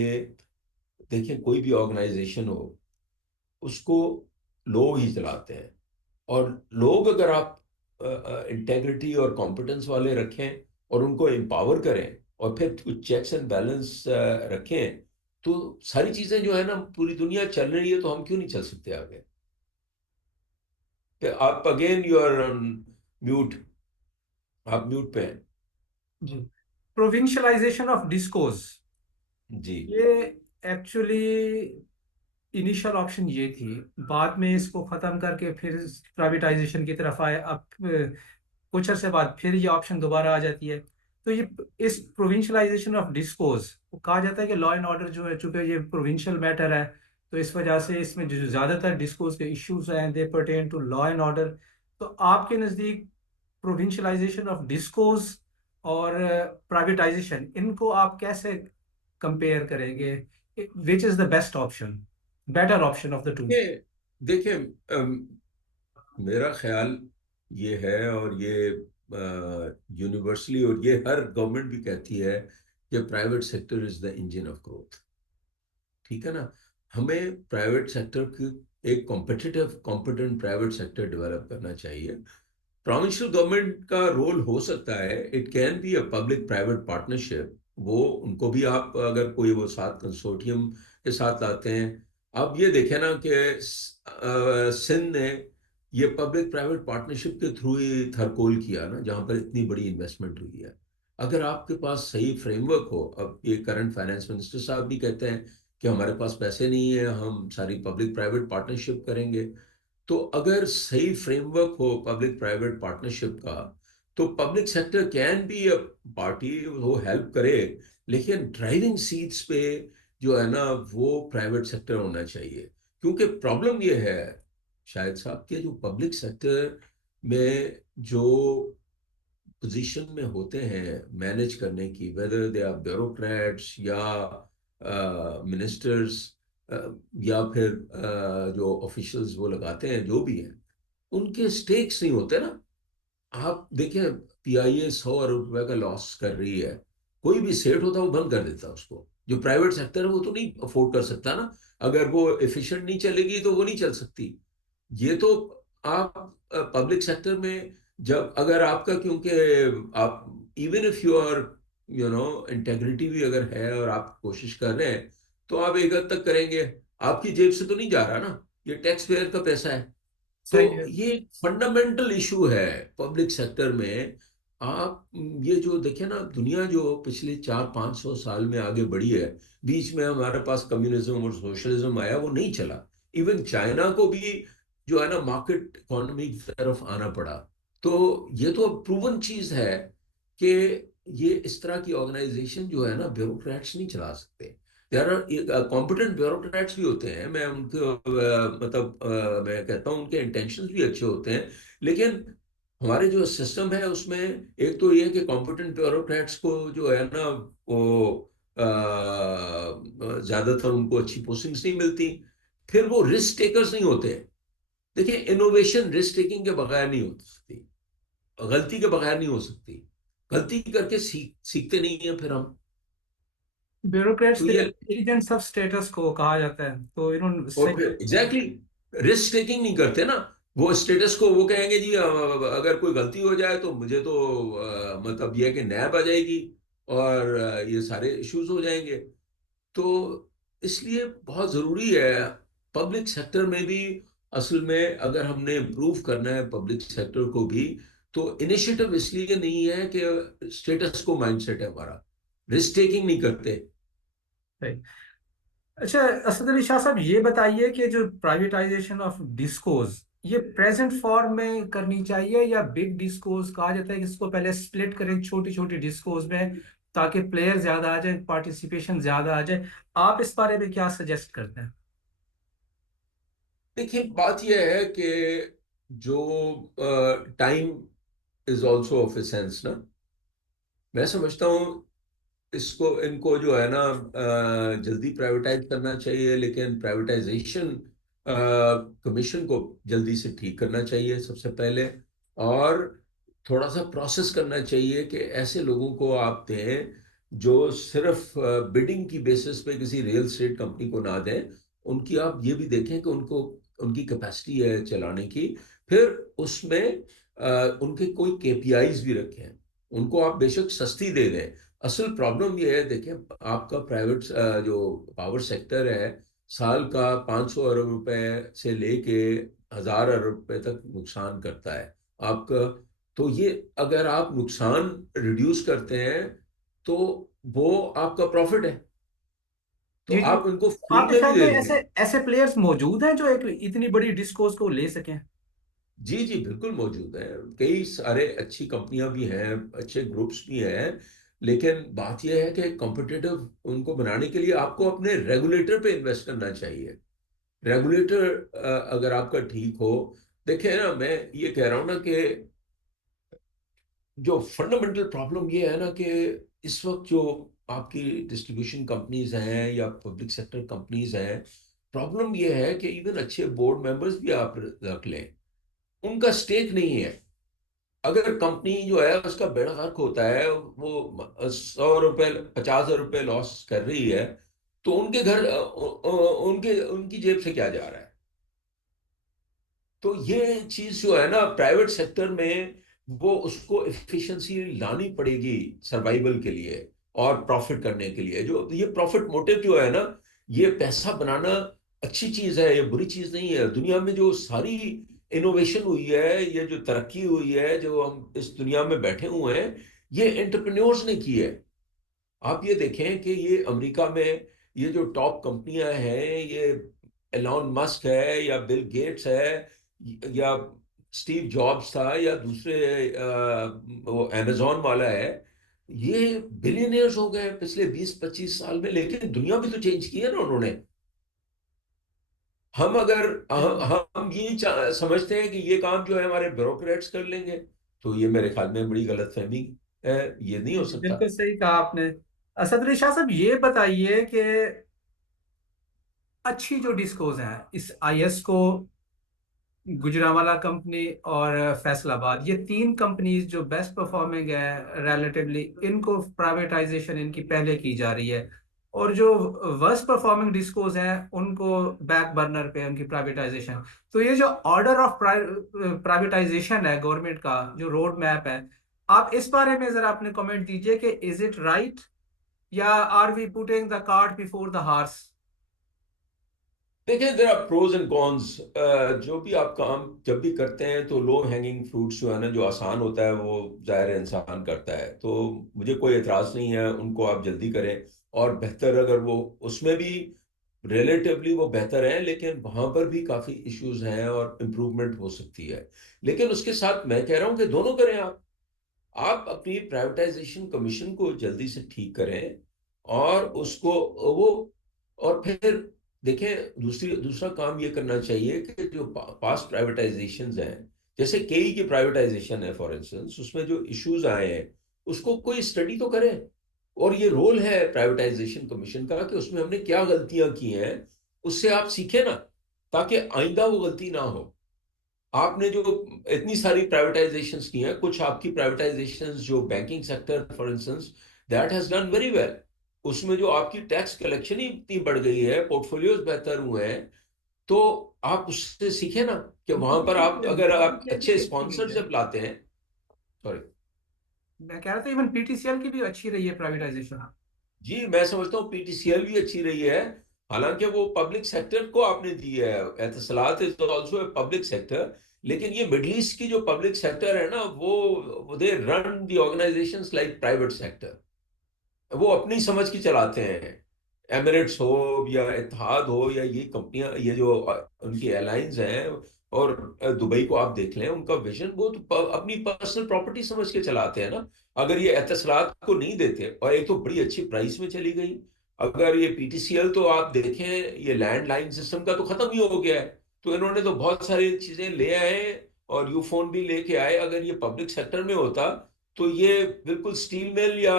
देखिए, कोई भी ऑर्गेनाइजेशन हो, उसको लोग ही चलाते हैं। और लोग अगर आप इंटेग्रिटी और कॉम्पिटेंस वाले रखें और उनको एम्पावर करें और फिर कुछ चेक्स एंड बैलेंस रखें, तो सारी चीजें जो है ना, पूरी दुनिया चल रही है, तो हम क्यों नहीं चल सकते आगे? तो आप अगेन यू आर म्यूट, आप म्यूट पे हैं। जी। प्रोविंशलाइजेशन ऑफ डिस्कोज, जी। ये एक्चुअली इनिशियल ऑप्शन ये थी, बाद में इसको खत्म करके फिर प्राइवेटाइजेशन की तरफ आए। अब कुछ अरसे बाद फिर ये ऑप्शन दोबारा आ जाती है। तो ये इस प्रोविंशलाइजेशन ऑफ डिस्कोज को कहा जाता है कि लॉ एंड ऑर्डर जो है, चूंकि ये प्रोविंशियल मैटर है, तो इस वजह से इसमें जो ज्यादातर डिस्कोज के इश्यूज हैं they pertain to law and order. तो आपके नजदीक प्रोविंशलाइजेशन ऑफ डिस्कोज और प्राइवेटाइजेशन, इनको आप कैसे कंपेयर करेंगे? Which is the best option, better option of the two? ये देखिए, मेरा ख्याल ये है, और ये यूनिवर्सली, और ये हर गवर्नमेंट भी कहती है कि private sector is the engine of growth. ठीक है ना? हमें प्राइवेट सेक्टर की एक competitive competent private sector develop करना चाहिए। प्रोविंशियल गवर्नमेंट का रोल हो सकता है, it can be a public private partnership. वो उनको भी आप अगर कोई वो साथ कंसोर्टियम के साथ लाते हैं। अब ये देखें ना कि सिंध ने ये पब्लिक प्राइवेट पार्टनरशिप के थ्रू ही थरकोल किया ना, जहाँ पर इतनी बड़ी इन्वेस्टमेंट हुई है। अगर आपके पास सही फ्रेमवर्क हो, अब ये करंट फाइनेंस मिनिस्टर साहब भी कहते हैं कि हमारे पास पैसे नहीं है, हम सारी पब्लिक प्राइवेट पार्टनरशिप करेंगे। तो अगर सही फ्रेमवर्क हो पब्लिक प्राइवेट पार्टनरशिप का, तो public sector can be a party, वो हेल्प करे। लेकिन ड्राइविंग सीट्स पे जो है ना, वो प्राइवेट सेक्टर होना चाहिए। क्योंकि प्रॉब्लम ये है शायद साहब कि जो पब्लिक सेक्टर में जो पोजीशन में होते हैं मैनेज करने की, वेदर दे आर ब्यूरोक्रेट्स या मिनिस्टर्स, या फिर जो ऑफिशियल्स वो लगाते हैं, जो भी हैं, उनके स्टेक्स नहीं होते ना। आप देखें, पीआईए 100 अरब रुपए का लॉस कर रही है, कोई भी सेठ होता है वो बंद कर देता है उसको। जो प्राइवेट सेक्टर है वो तो नहीं अफोर्ड कर सकता ना। अगर वो एफिशिएंट नहीं चलेगी तो वो नहीं चल सकती। ये तो आप पब्लिक सेक्टर में, जब अगर आपका, क्योंकि आप even if you are integrity भी अगर है और आप कोशिश कर रहे हैं, तो आप एक हद तक करेंगे। आपकी जेब से तो नहीं जा रहा ना, ये टैक्स पेयर का पैसा है। तो सही है। ये फंडामेंटल इशू है पब्लिक सेक्टर में। आप ये जो देखें ना, दुनिया जो पिछले 400-500 साल में आगे बढ़ी है, बीच में हमारे पास कम्युनिज्म और सोशलिज्म आया, वो नहीं चला। इवन चाइना को भी जो है ना, मार्केट इकोनॉमी की तरफ आना पड़ा। तो ये तो प्रूवन चीज है कि ये इस तरह की ऑर्गेनाइजेशन जो है ना, ब्यूरोक्रेट्स नहीं चला सकते। देर आर कॉम्पिटेंट ब्यूरोक्रेट्स भी होते हैं, मैं उनके मतलब मैं कहता हूँ उनके इंटेंशंस भी अच्छे होते हैं। लेकिन हमारे जो सिस्टम है उसमें एक तो ये है कि कॉम्पिटेंट ब्यूरोक्रेट्स को जो है ना, वो ज्यादातर उनको अच्छी पोस्टिंग्स नहीं मिलती। फिर वो रिस्क टेकर्स नहीं होते। देखिए, इनोवेशन रिस्क टेकिंग के बगैर नहीं हो सकती, गलती के बगैर नहीं हो सकती। गलती करके सीखते नहीं है फिर हम। ब्यूरोक्रेट्स तो द ये, एजेंट्स ऑफ स्टेटस को कहा जाता है, तो इन्होंने और सही। फिर एग्जैक्टली रिस्क टेकिंग नहीं करते ना। वो स्टेटस को वो कहेंगे जी, अगर कोई गलती हो जाए तो मुझे तो मतलब ये है कि नैब आ जाएगी, और ये सारे इश्यूज हो जाएंगे। तो इसलिए बहुत जरूरी है पब्लिक सेक्टर में भी, असल में अगर हमने इम्प्रूव करना है पब्लिक सेक्टर को भी, तो इनिशिएटिव इसलिए नहीं है कि स्टेटस को माइंडसेट है हमारा, रिस्क टेकिंग नहीं करते। सही। अच्छा, असद अली शाह साहब, ये बताइए कि जो प्राइवेटाइजेशन ऑफ डिस्कोज, ये प्रेजेंट फॉर्म में करनी चाहिए या बिग डिस्कोर्स कहा जाता है कि इसको पहले स्प्लिट करें छोटी छोटी डिस्कोर्स में, ताकि प्लेयर ज्यादा आ जाए, पार्टिसिपेशन ज्यादा आ जाए। आप इस बारे में क्या सजेस्ट करते हैं? देखिए, बात यह है कि जो time is also of essence ना। मैं समझता हूँ इसको इनको जो है ना जल्दी प्राइवेटाइज करना चाहिए, लेकिन प्राइवेटाइजेशन कमीशन को जल्दी से ठीक करना चाहिए सबसे पहले। और थोड़ा सा प्रोसेस करना चाहिए कि ऐसे लोगों को आप दें जो सिर्फ बिडिंग की बेसिस पे किसी रियल एस्टेट कंपनी को ना दें। उनकी आप ये भी देखें कि उनको उनकी कैपेसिटी है चलाने की। फिर उसमें उनके कोई केपीआईज भी रखें। उनको आप बेशक सस्ती दे दें। असल प्रॉब्लम ये है, देखिए, आपका प्राइवेट जो पावर सेक्टर है, साल का 500 अरब रुपए से लेके 1,000 अरब रुपए तक नुकसान करता है आपका। तो ये, अगर आप नुकसान रिड्यूस करते हैं तो वो आपका प्रॉफिट है। तो जी जी। आप उनको फ्री आपके में भी ख्याल में दे ऐसे दें। ऐसे प्लेयर्स मौजूद हैं जो एक इतनी बड़ी डिस्कोर्स को ले सकें? जी जी, बिल्कुल मौजूद है। कई सारे अच्छी कंपनियां भी हैं, अच्छे ग्रुप्स भी हैं। लेकिन बात यह है कि कॉम्पिटिटिव उनको बनाने के लिए आपको अपने रेगुलेटर पे इन्वेस्ट करना चाहिए। रेगुलेटर अगर आपका ठीक हो। देखिए ना, मैं ये कह रहा हूं ना कि जो फंडामेंटल प्रॉब्लम ये है ना कि इस वक्त जो आपकी डिस्ट्रीब्यूशन कंपनीज हैं या पब्लिक सेक्टर कंपनीज हैं, प्रॉब्लम ये है कि इवन अच्छे बोर्ड मेंबर्स भी आप रख लें, उनका स्टेक नहीं है। अगर कंपनी जो है उसका बेड़ा गर्क होता है, वो 100 रुपए 50 रुपए लॉस कर रही है, तो उनके घर उनके उनकी जेब से क्या जा रहा है? तो ये चीज जो है ना प्राइवेट सेक्टर में, वो उसको एफिशिएंसी लानी पड़ेगी सर्वाइवल के लिए और प्रॉफिट करने के लिए। जो ये प्रॉफिट मोटिव जो है ना, ये पैसा बनाना अच्छी चीज है, ये बुरी चीज नहीं है। दुनिया में जो सारी इनोवेशन हुई है, ये जो तरक्की हुई है, जो हम इस दुनिया में बैठे हुए हैं, ये एंटरप्रेन्योर्स ने की है। आप ये देखें कि ये अमेरिका में ये जो टॉप कंपनियां हैं, ये एलॉन मस्क है या बिल गेट्स है या स्टीव जॉब्स था या दूसरे वो अमेजोन वाला है, ये बिलियनियर्स हो गए पिछले 20-25 साल में। लेकिन दुनिया भी तो चेंज की है ना उन्होंने। हम अगर बिल्कुल। हम ये समझते हैं कि ये काम जो है हमारे ब्यूरोक्रेट्स कर लेंगे, तो ये मेरे ख्याल में बड़ी गलतफहमी है। ये नहीं हो जी, सकता। बिल्कुल सही कहा आपने। असद अली शाह साहब, ये बताइए कि अच्छी जो डिस्कोज हैं इस आईएस को, गुजरांवाला कंपनी और फैसलाबाद, ये तीन कंपनीज जो बेस्ट परफॉर्मिंग है रिलेटिवली, इनको प्राइवेटाइजेशन इनकी पहले की जा रही है। और जो वर्स्ट परफॉर्मिंग डिस्कोज हैं उनको बैक बर्नर पे उनकी प्राइवेटाइजेशन। तो ये जो ऑर्डर ऑफ प्राइवेटाइजेशन है गवर्नमेंट का, जो रोड मैप है, आप इस बारे में जरा अपने कमेंट दीजिए कि इज इट राइट, या are we putting the cart before the horse? देखिए, there are pros and cons. जो भी आप काम जब भी करते हैं तो लो हैंगिंग फ्रूट्स जो है ना, जो आसान होता है वो जाहिर है इंसान करता है। तो मुझे कोई एतराज नहीं है, उनको आप जल्दी करें। और बेहतर अगर वो उसमें भी रिलेटिवली वो बेहतर है, लेकिन वहां पर भी काफी इश्यूज हैं और इम्प्रूवमेंट हो सकती है। लेकिन उसके साथ मैं कह रहा हूं कि दोनों करें आप अपनी प्राइवेटाइजेशन कमीशन को जल्दी से ठीक करें और उसको वो। और फिर देखें, दूसरा काम ये करना चाहिए कि जो पास्ट प्राइवेटाइजेशंस हैं, जैसे केई की प्राइवेटाइजेशन है फॉर इंस्टेंस, उसमें जो इश्यूज आए हैं उसको कोई स्टडी तो करे। और ये रोल है प्राइवेटाइजेशन कमीशन का कि उसमें हमने क्या गलतियां की हैं, उससे आप सीखें ना, ताकि आइंदा वो गलती ना हो। आपने जो इतनी सारी प्राइवेटाइजेशंस की हैं, कुछ आपकी प्राइवेटाइजेशंस जो banking sector for instance, that has done very well. उसमें जो आपकी टैक्स कलेक्शन ही इतनी बढ़ गई है, पोर्टफोलियोज बेहतर हुए हैं। तो आप उससे सीखें ना कि वहां पर आप पीटीसीएल अगर आप पीटीसीएल की अच्छे भी अच्छी गई है। स्पॉन्सरशिप लाते हैं। सॉरी। मैं कह रहा था इवन पीटीसीएल की भी अच्छी रही है प्राइवेटाइजेशन। जी, मैं समझता हूँ पीटीसीएल भी अच्छी रही है। हालांकि वो पब्लिक सेक्टर को आपने दी है, Etisalat is also a public sector. लेकिन ये मिडल ईस्ट की जो पब्लिक सेक्टर है ना, वो they run the organisations like private sector. वो अपनी समझ की चलाते हैं। एमिरेट्स हो या इत्तेहाद हो या ये कंपनियां, ये जो उनकी एयरलाइंस हैं, और दुबई को आप देख लें, उनका विजन वो तो अपनी पर्सनल प्रॉपर्टी समझ के चलाते हैं ना। अगर ये एतसलात को नहीं देते, और एक तो बड़ी अच्छी प्राइस में चली गई, अगर ये पीटीसीएल तो आप देखें, ये लैंडलाइन सिस्टम का तो खत्म ही हो गया है। तो इन्होंने तो बहुत सारी चीजें ले आए, और यूफोन भी लेके आए। अगर ये पब्लिक सेक्टर में होता तो ये बिल्कुल स्टील मिल या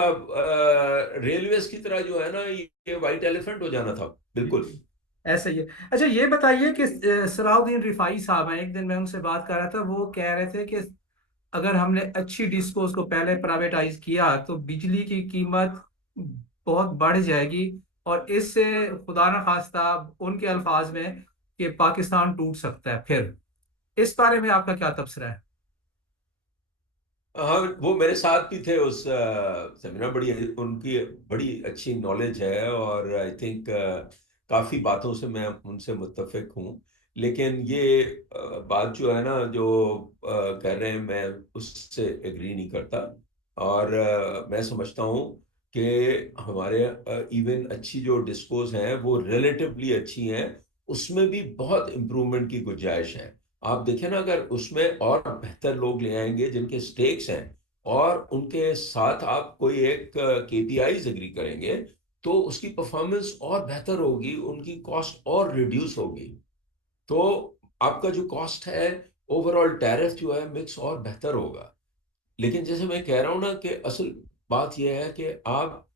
रेलवेज की तरह जो है ना, ये वाइट एलिफेंट हो जाना था बिल्कुल। ऐसा ही है। अच्छा ये बताइए कि सलाउद्दीन रिफाई साहब हैं, एक दिन मैं उनसे बात कर रहा था, वो कह रहे थे कि अगर हमने अच्छी डिस्कोस को पहले प्राइवेटाइज किया तो बिजली की कीमत बहुत बढ़ जाएगी, और इससे खुदा न खास्ता उनके अल्फाज में कि पाकिस्तान टूट सकता है फिर। इस बारे में आपका क्या तबसरा है? हाँ, वो मेरे साथ भी थे उस सेमिनार। बड़ी उनकी बड़ी अच्छी नॉलेज है, और आई थिंक काफ़ी बातों से मैं उनसे मुत्तफिक हूँ। लेकिन ये बात जो है ना, जो कह रहे हैं, मैं उससे एग्री नहीं करता। और मैं समझता हूँ कि हमारे इवन अच्छी जो डिस्कोज हैं वो रिलेटिवली अच्छी हैं, उसमें भी बहुत इम्प्रूवमेंट की गुंजाइश है। आप देखें ना, अगर उसमें और बेहतर लोग ले आएंगे जिनके स्टेक्स हैं, और उनके साथ आप कोई एक केपीआईज एग्री करेंगे, तो उसकी परफॉर्मेंस और बेहतर होगी, उनकी कॉस्ट और रिड्यूस होगी। तो आपका जो कॉस्ट है, ओवरऑल टैरिफ जो है मिक्स और बेहतर होगा। लेकिन जैसे मैं कह रहा हूं ना, कि असल बात यह है कि आप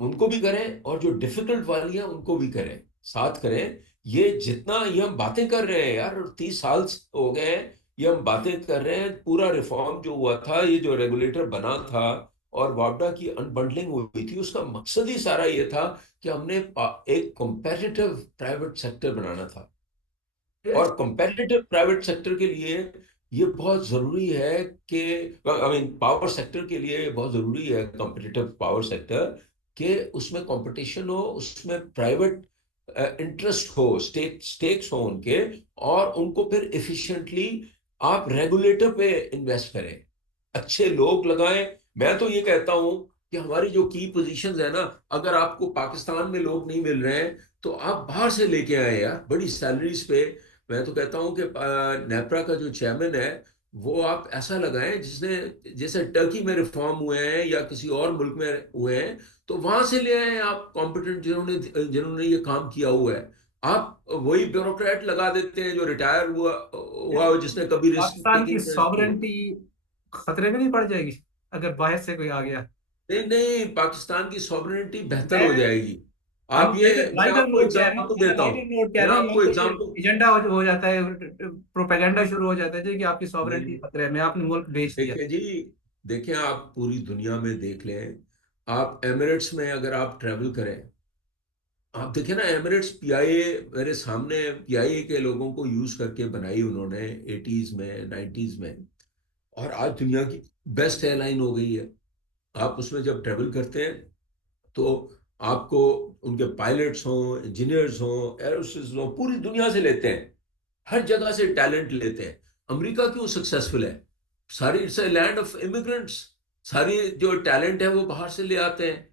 उनको भी करें, और जो डिफिकल्ट वाली है उनको भी करें, साथ करें। ये जितना ये हम बातें कर रहे हैं यार, 30 साल हो गए हैं ये हम बातें कर रहे हैं। पूरा रिफॉर्म जो हुआ था, ये जो रेगुलेटर बना था और वापडा की अनबंडलिंग हुई थी, उसका मकसद ही सारा ये था कि हमने एक कंपेटिटिव प्राइवेट सेक्टर बनाना था। और कंपेटिटिव प्राइवेट सेक्टर के लिए ये बहुत जरूरी है कि, आई मीन पावर सेक्टर के लिए ये बहुत जरूरी है, कंपेटिटिव पावर सेक्टर, कि उसमें कंपटीशन हो, उसमें प्राइवेट इंटरेस्ट हो, स्टेक्स हो उनके, और उनको फिर इफिशिएंटली आप रेगुलेटर पे इन्वेस्ट करें, अच्छे लोग लगाएं। मैं तो ये कहता हूं कि हमारी जो की पोजीशंस है ना, अगर आपको पाकिस्तान में लोग नहीं मिल रहे हैं, तो आप बाहर से लेके आए यार, बड़ी सैलरीज पे। मैं तो कहता हूं कि नेपरा का जो चेयरमैन है, वो आप ऐसा लगाएं जिसने, जैसे टर्की में रिफॉर्म हुए हैं या किसी और मुल्क में हुए हैं, तो वहां से ले आए आप कॉम्पिटेंट, जिन्होंने जिन्होंने ये काम किया हुआ है। आप वही ब्यूरोक्रेट लगा देते हैं जो रिटायर हुआ हुआ हो, जिसने कभी रिस्क पाकिस्तान की टेकिंग नहीं हो। सॉवरेंटी खतरे में नहीं पड़ जाएगी अगर बाहर से कोई आ गया? नहीं नहीं, पाकिस्तान की सॉवरेनिटी बेहतर हो मैं जाएगी। हम आप ये, मैं लाइटर आपको नोट कह रहे हैं, एग्जांपल देता हूँ। लाइटर नोट कह मैं रहे हैं, यहाँ आपको पे एग्जांपल एजेंडा हो जाता है, प्रोपेगेंडा शुरू हो जाता है जी कि आपकी सॉवरेंटी नहीं, खतरे में, आपने मुल्क बेच दिया। देखिए जी, देखिए आप पूरी दुनिया में देख लें। आप एमिरेट्स में अगर आप ट्रैवल करें, आप देखिए ना, एमिरेट्स पीआईए, मेरे सामने पीआईए के लोगों को यूज करके बनाई उन्होंने 80s में, 90s में, और आज दुनिया की बेस्ट एयरलाइन हो गई है। आप उसमें जब ट्रैवल करते हैं, तो आपको उनके पायलट्स हों, इंजीनियर्स हों, एरोस्टेस हों, पूरी दुनिया से लेते हैं, हर जगह से टैलेंट लेते हैं। अमेरिका क्यों सक्सेसफुल है? सारी, it's a land of immigrants. सारी जो टैलेंट है वो बाहर से ले आते हैं।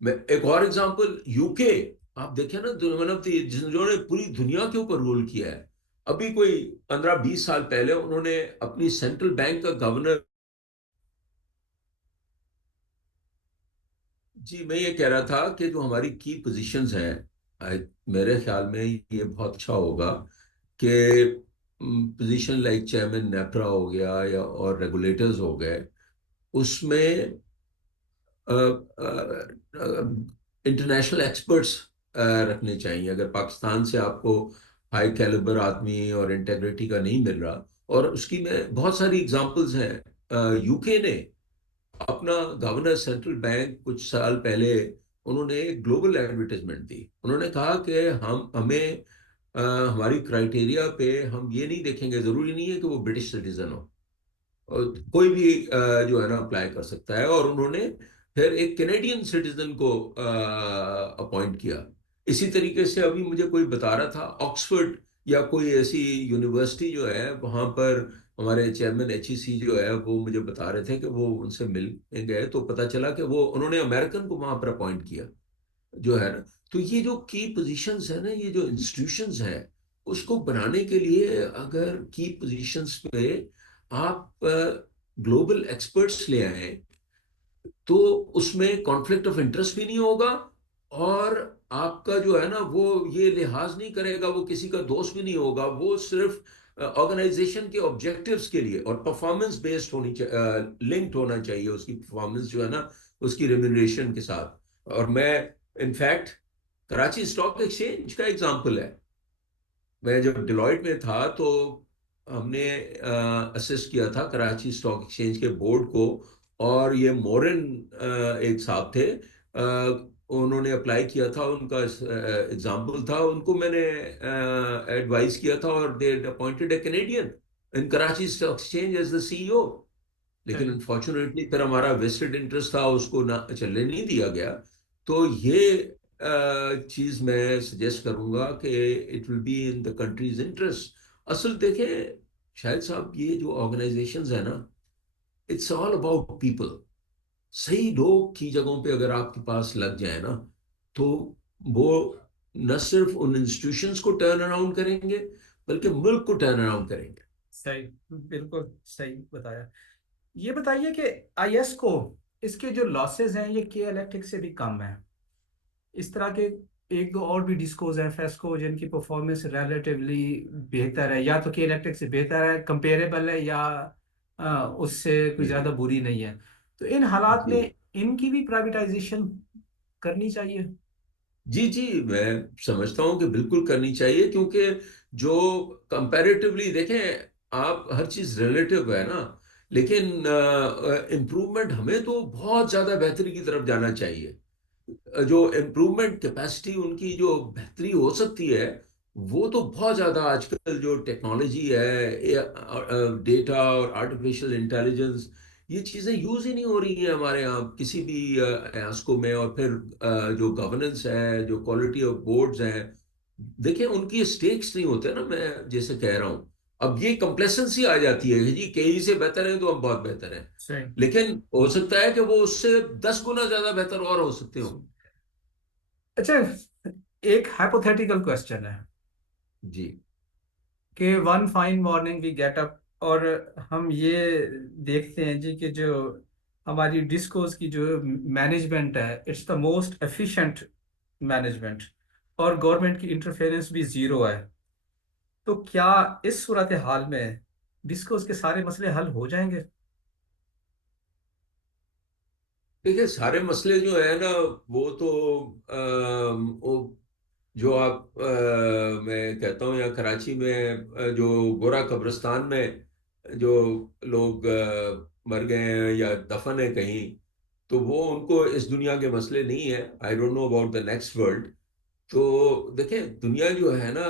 मैं एक और एग्जांपल, यूके, आप देखें ना, वन ऑफ द, जिन्होंने पूरी दुनिया के ऊपर रूल किया है। अभी कोई 15-20 साल पहले उन्होंने अपनी सेंट्रल बैंक का गवर्नर, जी मैं ये कह रहा था कि जो हमारी की पोजीशंस हैं, मेरे ख्याल में ये बहुत अच्छा होगा कि पोजीशन लाइक चेयरमैन नेप्रा हो गया, या और रेगुलेटर्स हो गए, उसमें इंटरनेशनल एक्सपर्ट्स रखने चाहिए। अगर पाकिस्तान से आपको हाई कैलिबर आदमी और इंटेग्रिटी का नहीं मिल रहा, और उसकी में बहुत सारी एग्जांपल्स हैं। यूके ने अपना गवर्नर सेंट्रल बैंक कुछ साल पहले, उन्होंने एक ग्लोबल एडवर्टाइजमेंट दी। उन्होंने कहा कि हमें हमारी क्राइटेरिया पे हम ये नहीं देखेंगे, जरूरी नहीं है कि वो ब्रिटिश सिटीजन हो, और कोई भी जो है ना अप्लाई कर सकता है। और उन्होंने फिर एक कैनेडियन सिटीजन को अपॉइंट किया। इसी तरीके से अभी मुझे कोई बता रहा था, ऑक्सफोर्ड या कोई ऐसी यूनिवर्सिटी जो है, वहां पर हमारे चेयरमैन एचईसी जो है, वो मुझे बता रहे थे कि वो उनसे मिल गए, तो पता चला कि वो उन्होंने अमेरिकन को वहां पर अपॉइंट किया, जो है ना। तो ये जो की पोजीशंस है ना, ये जो इंस्टीट्यूशंस हैं, उसको बनाने के लिए अगर की पोजीशंस पे आप ग्लोबल एक्सपर्ट्स ले आए, तो उसमें कॉन्फ्लिक्ट ऑफ इंटरेस्ट भी नहीं होगा, और आपका जो है ना वो ये लिहाज नहीं करेगा, वो किसी का दोस्त भी नहीं होगा, वो सिर्फ ऑर्गेनाइजेशन के ऑब्जेक्टिव्स के लिए और परफॉर्मेंस बेस्ड होनी चाहिए, लिंक्ड होना चाहिए उसकी परफॉर्मेंस जो है ना उसकी रेम्यूनरेशन के साथ। और मैं इनफैक्ट कराची स्टॉक एक्सचेंज का एग्जांपल है, मैं जब डिलॉयट में था तो हमने असिस्ट किया था कराची स्टॉक एक्सचेंज के बोर्ड को, और ये मोरन एक साहब थे, उन्होंने अप्लाई किया था, उनका एग्जाम्पल था, उनको मैंने एडवाइस किया था, और they appointed a Canadian in Karachi stock exchange as the CEO. लेकिन सही। अनफॉर्चुनेटली फिर हमारा वेस्टेड इंटरेस्ट था, उसको ना चलने नहीं दिया गया। तो ये चीज मैं सजेस्ट करूंगा कि it will be in the countries interest. असल देखें शायद साहब, ये जो ऑर्गेनाइजेशंस है ना, इट्स ऑल अबाउट पीपल। सही लोग की जगहों पे अगर आपके पास लग जाए ना, तो वो न सिर्फ उन इंस्टीट्यूशंस को टर्न अराउंड करेंगे, बल्कि मुल्क को टर्न अराउंड करेंगे। सही, बिल्कुल सही बताया। ये बताइए कि आईएस को, इसके जो लॉसेस हैं ये के इलेक्ट्रिक से भी कम है। इस तरह के एक दो और भी डिस्कोज हैं फेस्को जिनकी परफॉर्मेंस रिलेटिवली बेहतर है, या तो के इलेक्ट्रिक से बेहतर है, कंपेरेबल है, या उससे कोई जी ज़्यादा बुरी नहीं है। तो इन हालात में जी इनकी भी प्राइवेटाइजेशन करनी चाहिए। जी जी, मैं समझता हूं कि बिल्कुल करनी चाहिए, क्योंकि जो कंपैरेटिवली देखें, आप हर चीज रिलेटिव है ना, लेकिन इम्प्रूवमेंट हमें तो बहुत ज्यादा बेहतरी की तरफ जाना चाहिए। जो इम्प्रूवमेंट कैपेसिटी उनकी जो बेहतरी हो सकती है, वो तो बहुत ज़्यादा आजकल जो टेक्नोलॉजी है, डेटा और आर्टिफिशियल इंटेलिजेंस, ये चीज़ें यूज़ ही नहीं हो रही हैं हमारे यहाँ किसी भी एस्को में। और फिर जो गवर्नेंस है, जो क्वालिटी ऑफ बोर्ड्स हैं, देखिए उनकी स्टेक्स नहीं होते ना, मैं जैसे कह रहा हूँ। अब ये कंप्लेसेंसी आ जाती है कि जी केई से बेहतर है तो हम बहुत बेहतर हैं, सही। लेकिन हो सकता है कि वो उससे 10 गुना ज्यादा बेहतर और हो सकते हो। अच्छा, एक हाइपोथेटिकल क्वेश्चन है जी कि one fine morning we get up, और हम ये देखते हैं जी कि जो हमारी डिस्कोर्स की जो मैनेजमेंट है it's the most efficient management, और गवर्नमेंट की इंटरफेरेंस भी जीरो है। तो क्या इस सूरत हाल में डिस्कोर्स के सारे मसले हल हो जाएंगे? देखिए, सारे मसले जो है ना, वो तो वो जो आप मैं कहता हूँ यहाँ कराची में जो गोरा कब्रिस्तान में जो लोग मर गए हैं या दफन है कहीं, तो वो उनको इस दुनिया के मसले नहीं है। I don't know about the next world. तो देखें, दुनिया जो है ना,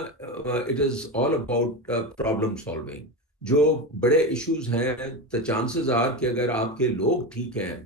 it is all about problem solving. जो बड़े इश्यूज हैं, द चांसेस आर कि अगर आपके लोग ठीक हैं,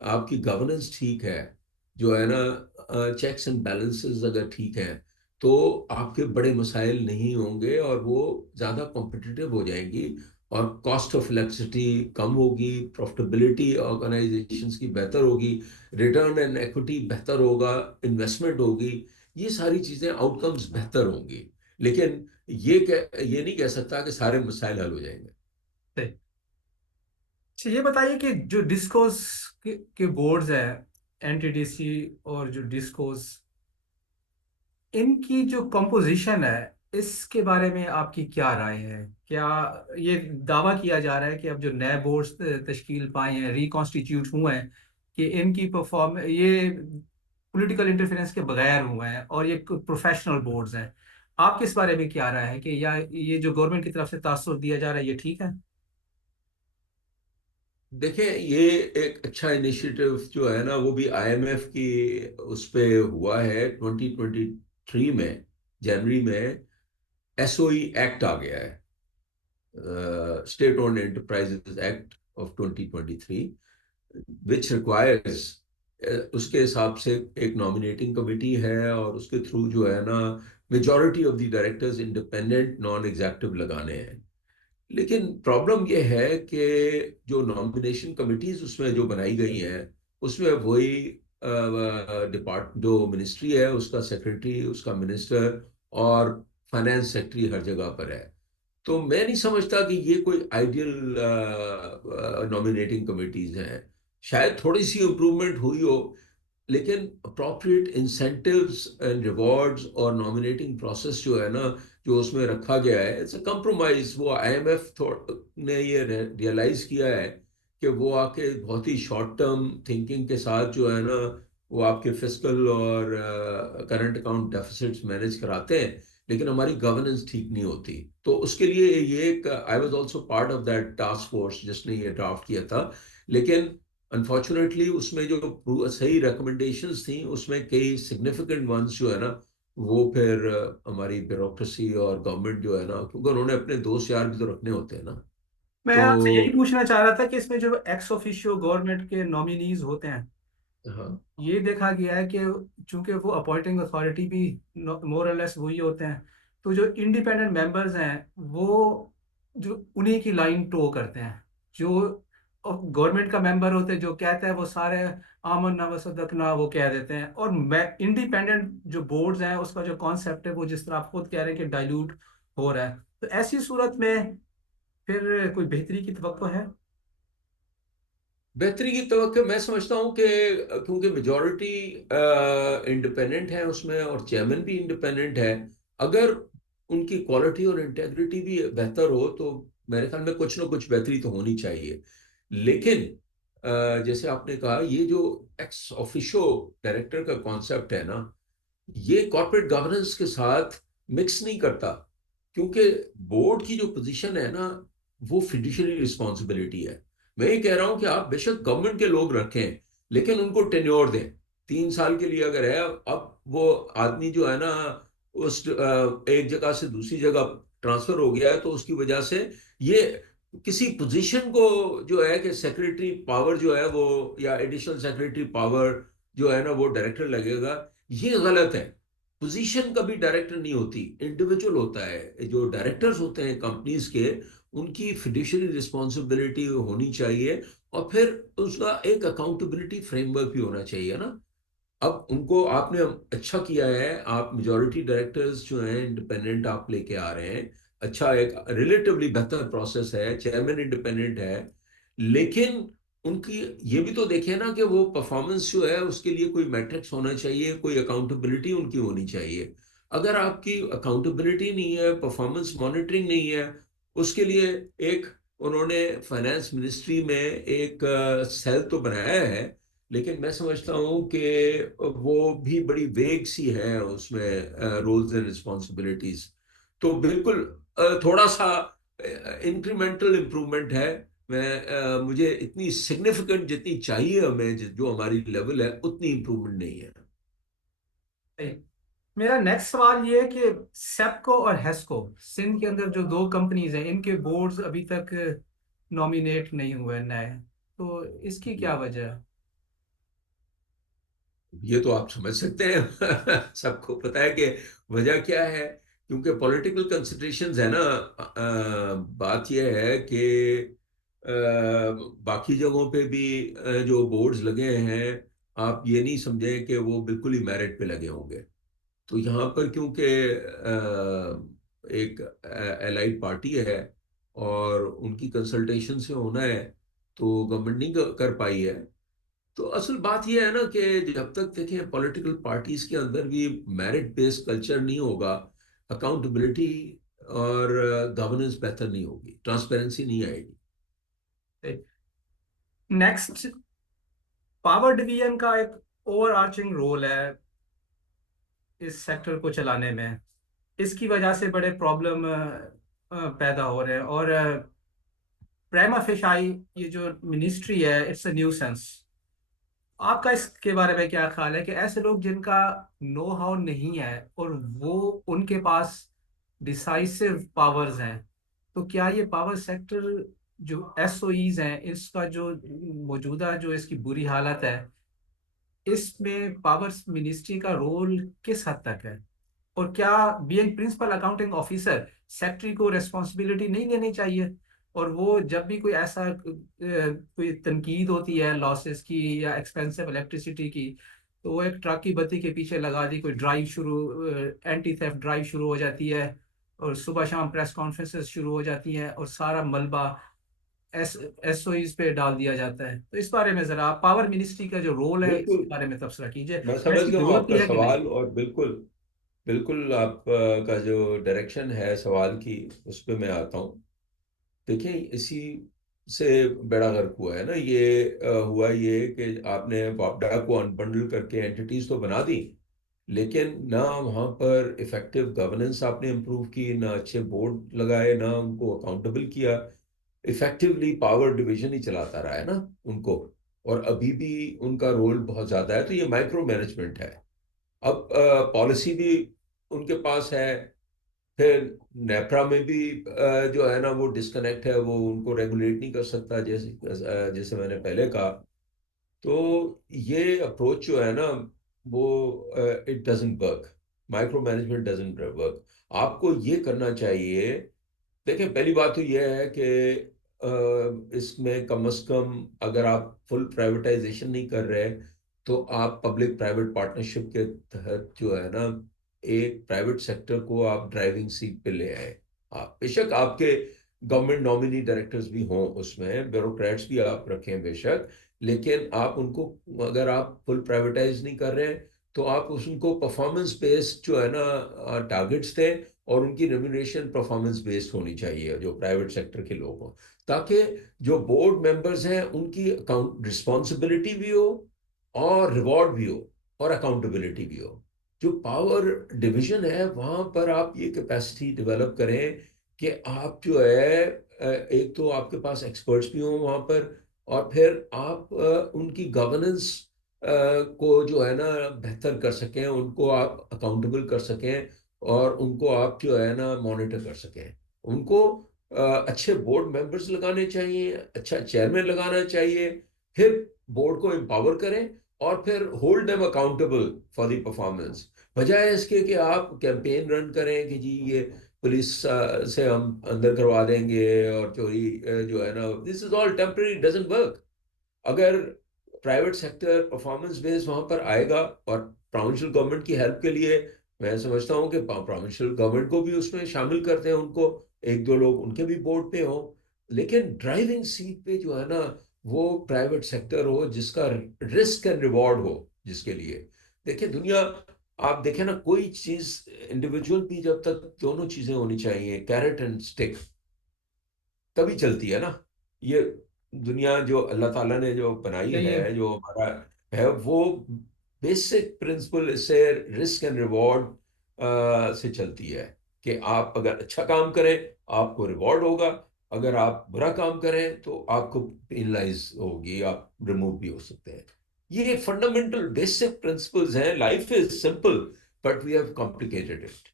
आपकी गवर्नेंस ठीक है, जो है ना चेक्स एंड बैलेंसेस अगर ठीक हैं, तो आपके बड़े मसाइल नहीं होंगे, और वो ज़्यादा कॉम्पिटिटिव हो जाएंगी, और कॉस्ट ऑफ इलेक्ट्रिसिटी कम होगी, प्रॉफिटेबिलिटी ऑर्गेनाइजेशंस की बेहतर होगी, रिटर्न एंड इक्विटी बेहतर होगा, इन्वेस्टमेंट होगी, ये सारी चीज़ें आउटकम्स बेहतर होंगी। लेकिन ये नहीं कह सकता कि सारे मसाइल हल हो जाएंगे। सही। अच्छा, ये बताइए कि जो डिस्कोर्स के बोर्ड्स हैं, एनटीडीसी और जो डिस्कोर्स, इनकी जो कंपोजिशन है इसके बारे में आपकी क्या राय है? क्या ये दावा किया जा रहा है कि अब जो नए बोर्ड्स तश्कील पाए हैं, रिकॉन्स्टिट्यूट हुए हैं, कि इनकी परफॉर्म ये पॉलिटिकल इंटरफेरेंस के बगैर हुए हैं और ये प्रोफेशनल बोर्ड्स हैं? आपके इस बारे में क्या राय है कि या ये जो गवर्नमेंट की तरफ से तासुर दिया जा रहा है ये ठीक है? देखें, ये एक अच्छा इनिशिएटिव जो है ना, वो भी आईएमएफ की उस पे हुआ है 2023 में, जनवरी में एसओई एक्ट आ गया है, state owned enterprises act of 2023, which requires, उसके हिसाब से एक नॉमिनेटिंग कमेटी है, और उसके थ्रू जो है ना majority of the directors independent non executive लगाने हैं। लेकिन प्रॉब्लम यह है कि जो नॉमिनेशन कमिटीज उसमें जो बनाई गई हैं, उसमें वही डिपार्ट जो मिनिस्ट्री है उसका सेक्रेटरी, उसका मिनिस्टर, और फाइनेंस सेक्रेटरी हर जगह पर है। तो मैं नहीं समझता कि ये कोई आइडियल नॉमिनेटिंग कमिटीज हैं। शायद थोड़ी सी इम्प्रूवमेंट हुई हो, लेकिन अप्रोप्रिएट इंसेंटिव्स एंड रिवॉर्ड्स और नॉमिनेटिंग प्रोसेस जो है ना, जो उसमें रखा गया है, इट्स अ कंप्रोमाइज। वो आईएमएफ ने ये रियलाइज किया है कि वो आके बहुत ही शॉर्ट टर्म थिंकिंग के साथ जो है ना, वो आपके फिस्कल और करंट अकाउंट डेफिसिट्स मैनेज कराते हैं, लेकिन हमारी गवर्नेंस ठीक नहीं होती। तो उसके लिए ये एक, I was also part of that task force जिसने ये ड्राफ्ट किया था। लेकिन अनफॉर्चुनेटली उसमें जो सही रिकमेंडेशंस थी, उसमें कई सिग्निफिकेंट वंस जो है ना, वो फिर हमारी ब्यूरोक्रेसी और गवर्नमेंट जो है ना, क्योंकि उन्होंने अपने दोस्त यार भी तो रखने होते हैं ना। मैं तो आपसे यही पूछना चाह रहा था कि इसमें जो एक्स ऑफिशियो गवर्नमेंट के नॉमिनीज होते हैं, हाँ, ये देखा गया है कि चूंकि वो अपॉइंटिंग अथॉरिटी भी मोर और लेस वही होते हैं, तो जो इंडिपेंडेंट मेंबर्स हैं वो जो उन्हीं की लाइन टो करते हैं। जो गवर्नमेंट का मेंबर होते हैं जो कहते हैं वो सारे आमन ना वसदक ना वो कह देते हैं। और मैं इंडिपेंडेंट जो बोर्ड्स हैं उसका जो कॉन्सेप्ट है वो जिस तरह आप खुद कह रहे हैं कि डाइल्यूट हो रहा है, तो ऐसी सूरत में फिर कोई बेहतरी की तवक्को है? बेहतरी की तवक्को मैं समझता हूँ कि क्योंकि मेजॉरिटी इंडिपेंडेंट है उसमें और चेयरमैन भी इंडिपेंडेंट है, अगर उनकी क्वालिटी और इंटेग्रिटी भी बेहतर हो तो मेरे ख्याल में कुछ ना कुछ बेहतरी तो होनी चाहिए। लेकिन जैसे आपने कहा, ये जो एक्स ऑफिशियो डायरेक्टर का कॉन्सेप्ट है ना, ये कॉर्पोरेट गवर्नेंस के साथ मिक्स नहीं करता। क्योंकि बोर्ड की जो पोजीशन है ना, वो फिड्यूशियरी रिस्पॉन्सिबिलिटी है। मैं ये कह रहा हूं कि आप बेशक गवर्नमेंट के लोग रखें, लेकिन उनको टेन्योर दें। 3 साल के लिए अगर है, अब वो आदमी जो है ना, उस एक जगह से दूसरी जगह ट्रांसफर हो गया है, तो उसकी वजह से ये किसी पोजीशन को जो है कि सेक्रेटरी पावर जो है वो, या एडिशनल सेक्रेटरी पावर जो है ना, वो डायरेक्टर लगेगा, ये गलत है। पोजीशन कभी डायरेक्टर नहीं होती, इंडिविजुअल होता है। जो डायरेक्टर्स होते हैं कंपनीज के, उनकी फिड्यूशियरी रिस्पॉन्सिबिलिटी होनी चाहिए, और फिर उसका एक अकाउंटेबिलिटी फ्रेमवर्क भी होना चाहिए ना। अब उनको आपने अच्छा किया है, आप मेजॉरिटी डायरेक्टर्स जो हैं इंडिपेंडेंट आप लेके आ रहे हैं, अच्छा, एक रिलेटिवली बेहतर प्रोसेस है, चेयरमैन इंडिपेंडेंट है। लेकिन उनकी ये भी तो देखें ना कि वो परफॉर्मेंस जो है उसके लिए कोई मैट्रिक्स होना चाहिए, कोई अकाउंटेबिलिटी उनकी होनी चाहिए। अगर आपकी अकाउंटेबिलिटी नहीं है, परफॉर्मेंस मॉनिटरिंग नहीं है, उसके लिए एक, उन्होंने फाइनेंस मिनिस्ट्री में एक सेल तो बनाया है, लेकिन मैं समझता हूँ कि वो भी बड़ी वेग सी है उसमें रोल्स एंड रिस्पॉन्सिबिलिटीज। तो बिल्कुल थोड़ा सा इंक्रीमेंटल इम्प्रूवमेंट है। मुझे इतनी सिग्निफिकेंट जितनी चाहिए हमें, जो हमारी लेवल है, उतनी इम्प्रूवमेंट नहीं है। मेरा नेक्स्ट सवाल ये है कि सेप्को और हेस्को सिंध के अंदर जो दो कंपनीज हैं इनके बोर्ड्स अभी तक नॉमिनेट नहीं हुए हैं नए, तो इसकी क्या वजह है? ये तो आप समझ सकते हैं सबको पता है कि वजह क्या है। क्योंकि पॉलिटिकल कंसिडरेशंस है ना। बात यह है कि बाकी जगहों पे भी जो बोर्ड्स लगे हैं, आप ये नहीं समझें कि वो बिल्कुल ही मेरिट पे लगे होंगे। तो यहाँ पर क्योंकि एक एलाइड पार्टी है और उनकी कंसल्टेशन से होना है, तो गवर्नमेंट नहीं कर पाई है। तो असल बात यह है ना कि जब तक देखें पॉलिटिकल पार्टीज के अंदर भी मेरिट बेस्ड कल्चर नहीं होगा, अकाउंटेबिलिटी और गवर्नेंस बेहतर नहीं होगी, ट्रांसपेरेंसी नहीं आएगी। नेक्स्ट, पावर डिवीजन का एक ओवर आर्चिंग रोल है इस सेक्टर को चलाने में। इसकी वजह से बड़े प्रॉब्लम पैदा हो रहे हैं। और प्रेमा फेशाई ये जो मिनिस्ट्री है इट्स अ न्यूसेंस। आपका इसके बारे में क्या ख्याल है कि ऐसे लोग जिनका नो हाउ नहीं है और वो उनके पास डिसाइसिव पावर्स हैं, तो क्या ये पावर सेक्टर जो एसओईज हैं इसका जो मौजूदा जो इसकी बुरी हालत है, इसमें पावर मिनिस्ट्री का रोल किस हद तक है? और क्या being principal accounting officer secretary को रिस्पॉन्सिबिलिटी नहीं लेनी चाहिए? और वो जब भी कोई ऐसा कोई तनकीद होती है लॉसेस की या एक्सपेंसिव इलेक्ट्रिसिटी की, तो वो एक ट्रक की बत्ती के पीछे लगा दी, कोई ड्राइव शुरू, एंटी थेफ्ट ड्राइव शुरू हो जाती है, और सुबह शाम प्रेस कॉन्फ्रेंसेस शुरू हो जाती हैं, और सारा मलबा एसओईज पे डाल दिया जाता है। तो इस बारे में जरा आप, पावर मिनिस्ट्री का जो रोल है बिल्कुल, इसके बारे में तबसरा कीजिए, मैं और समझ इसकी गया हूँ जरूरत भी आपका है कि नहीं। सवाल, और बिल्कुल बिल्कुल आप का जो डायरेक्शन है सवाल की, उस पे मैं आता हूँ। देखिए, इसी से बेड़ा गर्क हुआ है ना ये। हुआ ये कि आपने वापडा को अनबंडल करके एंटिटीज तो बना दी, लेकिन ना वहाँ पर इफेक्टिव गवर्नेंस आपने इम्प्रूव की, ना अच्छे बोर्ड लगाए, ना उनको अकाउंटेबल किया। इफेक्टिवली पावर डिवीजन ही चलाता रहा है ना उनको, और अभी भी उनका रोल बहुत ज्यादा है। तो ये माइक्रो मैनेजमेंट है। अब पॉलिसी भी उनके पास है, फिर नेपरा में भी जो है ना वो डिस्कनेक्ट है, वो उनको रेगुलेट नहीं कर सकता, जैसे मैंने पहले कहा। तो ये अप्रोच जो है ना वो it doesn't work. Micro management doesn't work. आपको ये करना चाहिए। देखिए, पहली बात तो यह है कि इसमें कम से कम अगर आप फुल प्राइवेटाइजेशन नहीं कर रहे, तो आप पब्लिक प्राइवेट पार्टनरशिप के तहत जो है ना एक प्राइवेट सेक्टर को आप ड्राइविंग सीट पे ले आए। आप बेशक आपके गवर्नमेंट नॉमिनी डायरेक्टर्स भी हों, उसमें ब्यूरोक्रेट्स भी आप रखें बेशक, लेकिन आप उनको, अगर आप फुल प्राइवेटाइज नहीं कर रहे, तो आप उनको परफॉर्मेंस बेस्ड जो है ना टारगेट्स दें, और उनकी रेम्यूनरेशन परफॉर्मेंस बेस्ड होनी चाहिए जो प्राइवेट सेक्टर के लोग हों, ताकि जो बोर्ड मेंबर्स हैं उनकी अकाउंट रिस्पॉन्सिबिलिटी भी हो, और रिवॉर्ड भी हो, और अकाउंटेबिलिटी भी हो। जो पावर डिवीजन है वहां पर आप ये कैपेसिटी डेवलप करें कि आप जो है एक तो आपके पास एक्सपर्ट्स भी हों वहां पर, और फिर आप उनकी गवर्नेंस को जो है ना बेहतर कर सकें, उनको आप अकाउंटेबल कर सकें, और उनको आप जो है ना मॉनिटर कर सकें। उनको अच्छे बोर्ड मेंबर्स लगाने चाहिए, अच्छा चेयरमैन लगाना चाहिए, फिर बोर्ड को एम्पावर करें, और फिर hold them accountable for the performance. बजाय इसके कि आप कैंपेन रन करें कि जी ये पुलिस से हम अंदर करवा देंगे, और चोरी जो है ना, this is all temporary, doesn't work. अगर प्राइवेट सेक्टर परफॉर्मेंस बेस्ड वहां पर आएगा, और प्रोविंशियल गवर्नमेंट की हेल्प के लिए मैं समझता हूँ कि प्रोविंशियल गवर्नमेंट को भी उसमें शामिल करते हैं, उनको एक दो लोग उनके भी बोर्ड पे हो, लेकिन ड्राइविंग सीट पे जो है ना वो प्राइवेट सेक्टर हो, जिसका रिस्क एंड रिवॉर्ड हो, जिसके लिए। देखिए दुनिया, आप देखें ना, कोई चीज इंडिविजुअल भी जब तक दोनों चीजें होनी चाहिए, कैरेट एंड स्टिक, तभी चलती है ना ये दुनिया। जो अल्लाह ताला ने जो बनाई यही है, है। जो हमारा है, वो बेसिक प्रिंसिपल से रिस्क एंड रिवॉर्ड से चलती है, कि आप अगर अच्छा काम करें आपको रिवॉर्ड होगा, अगर आप बुरा काम करें तो आपको पेनलाइज होगी, आप रिमूव भी हो सकते हैं। ये फंडामेंटल बेसिक प्रिंसिपल्स हैं। Life is simple, but we have complicated it.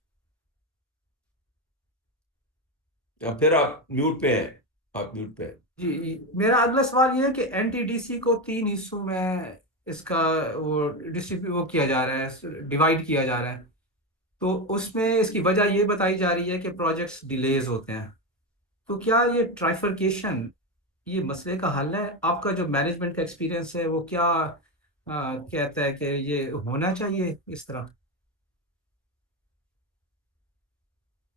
या फिर आप म्यूट पे हैं? आप म्यूट पे हैं। मेरा अगला सवाल ये है कि एनटीडीसी को तीन हिस्सों में इसका वो डिस्ट्रीब्यूट वो किया जा रहा है, डिवाइड किया जा रहा है। तो उसमें इसकी वजह ये बताई जा रही है कि प्रोजेक्ट्स डिलेज होते हैं। तो क्या ये ट्राइफरकेशन ये मसले का हल है? आपका जो मैनेजमेंट का एक्सपीरियंस है वो क्या कहता है कि ये होना चाहिए इस तरह?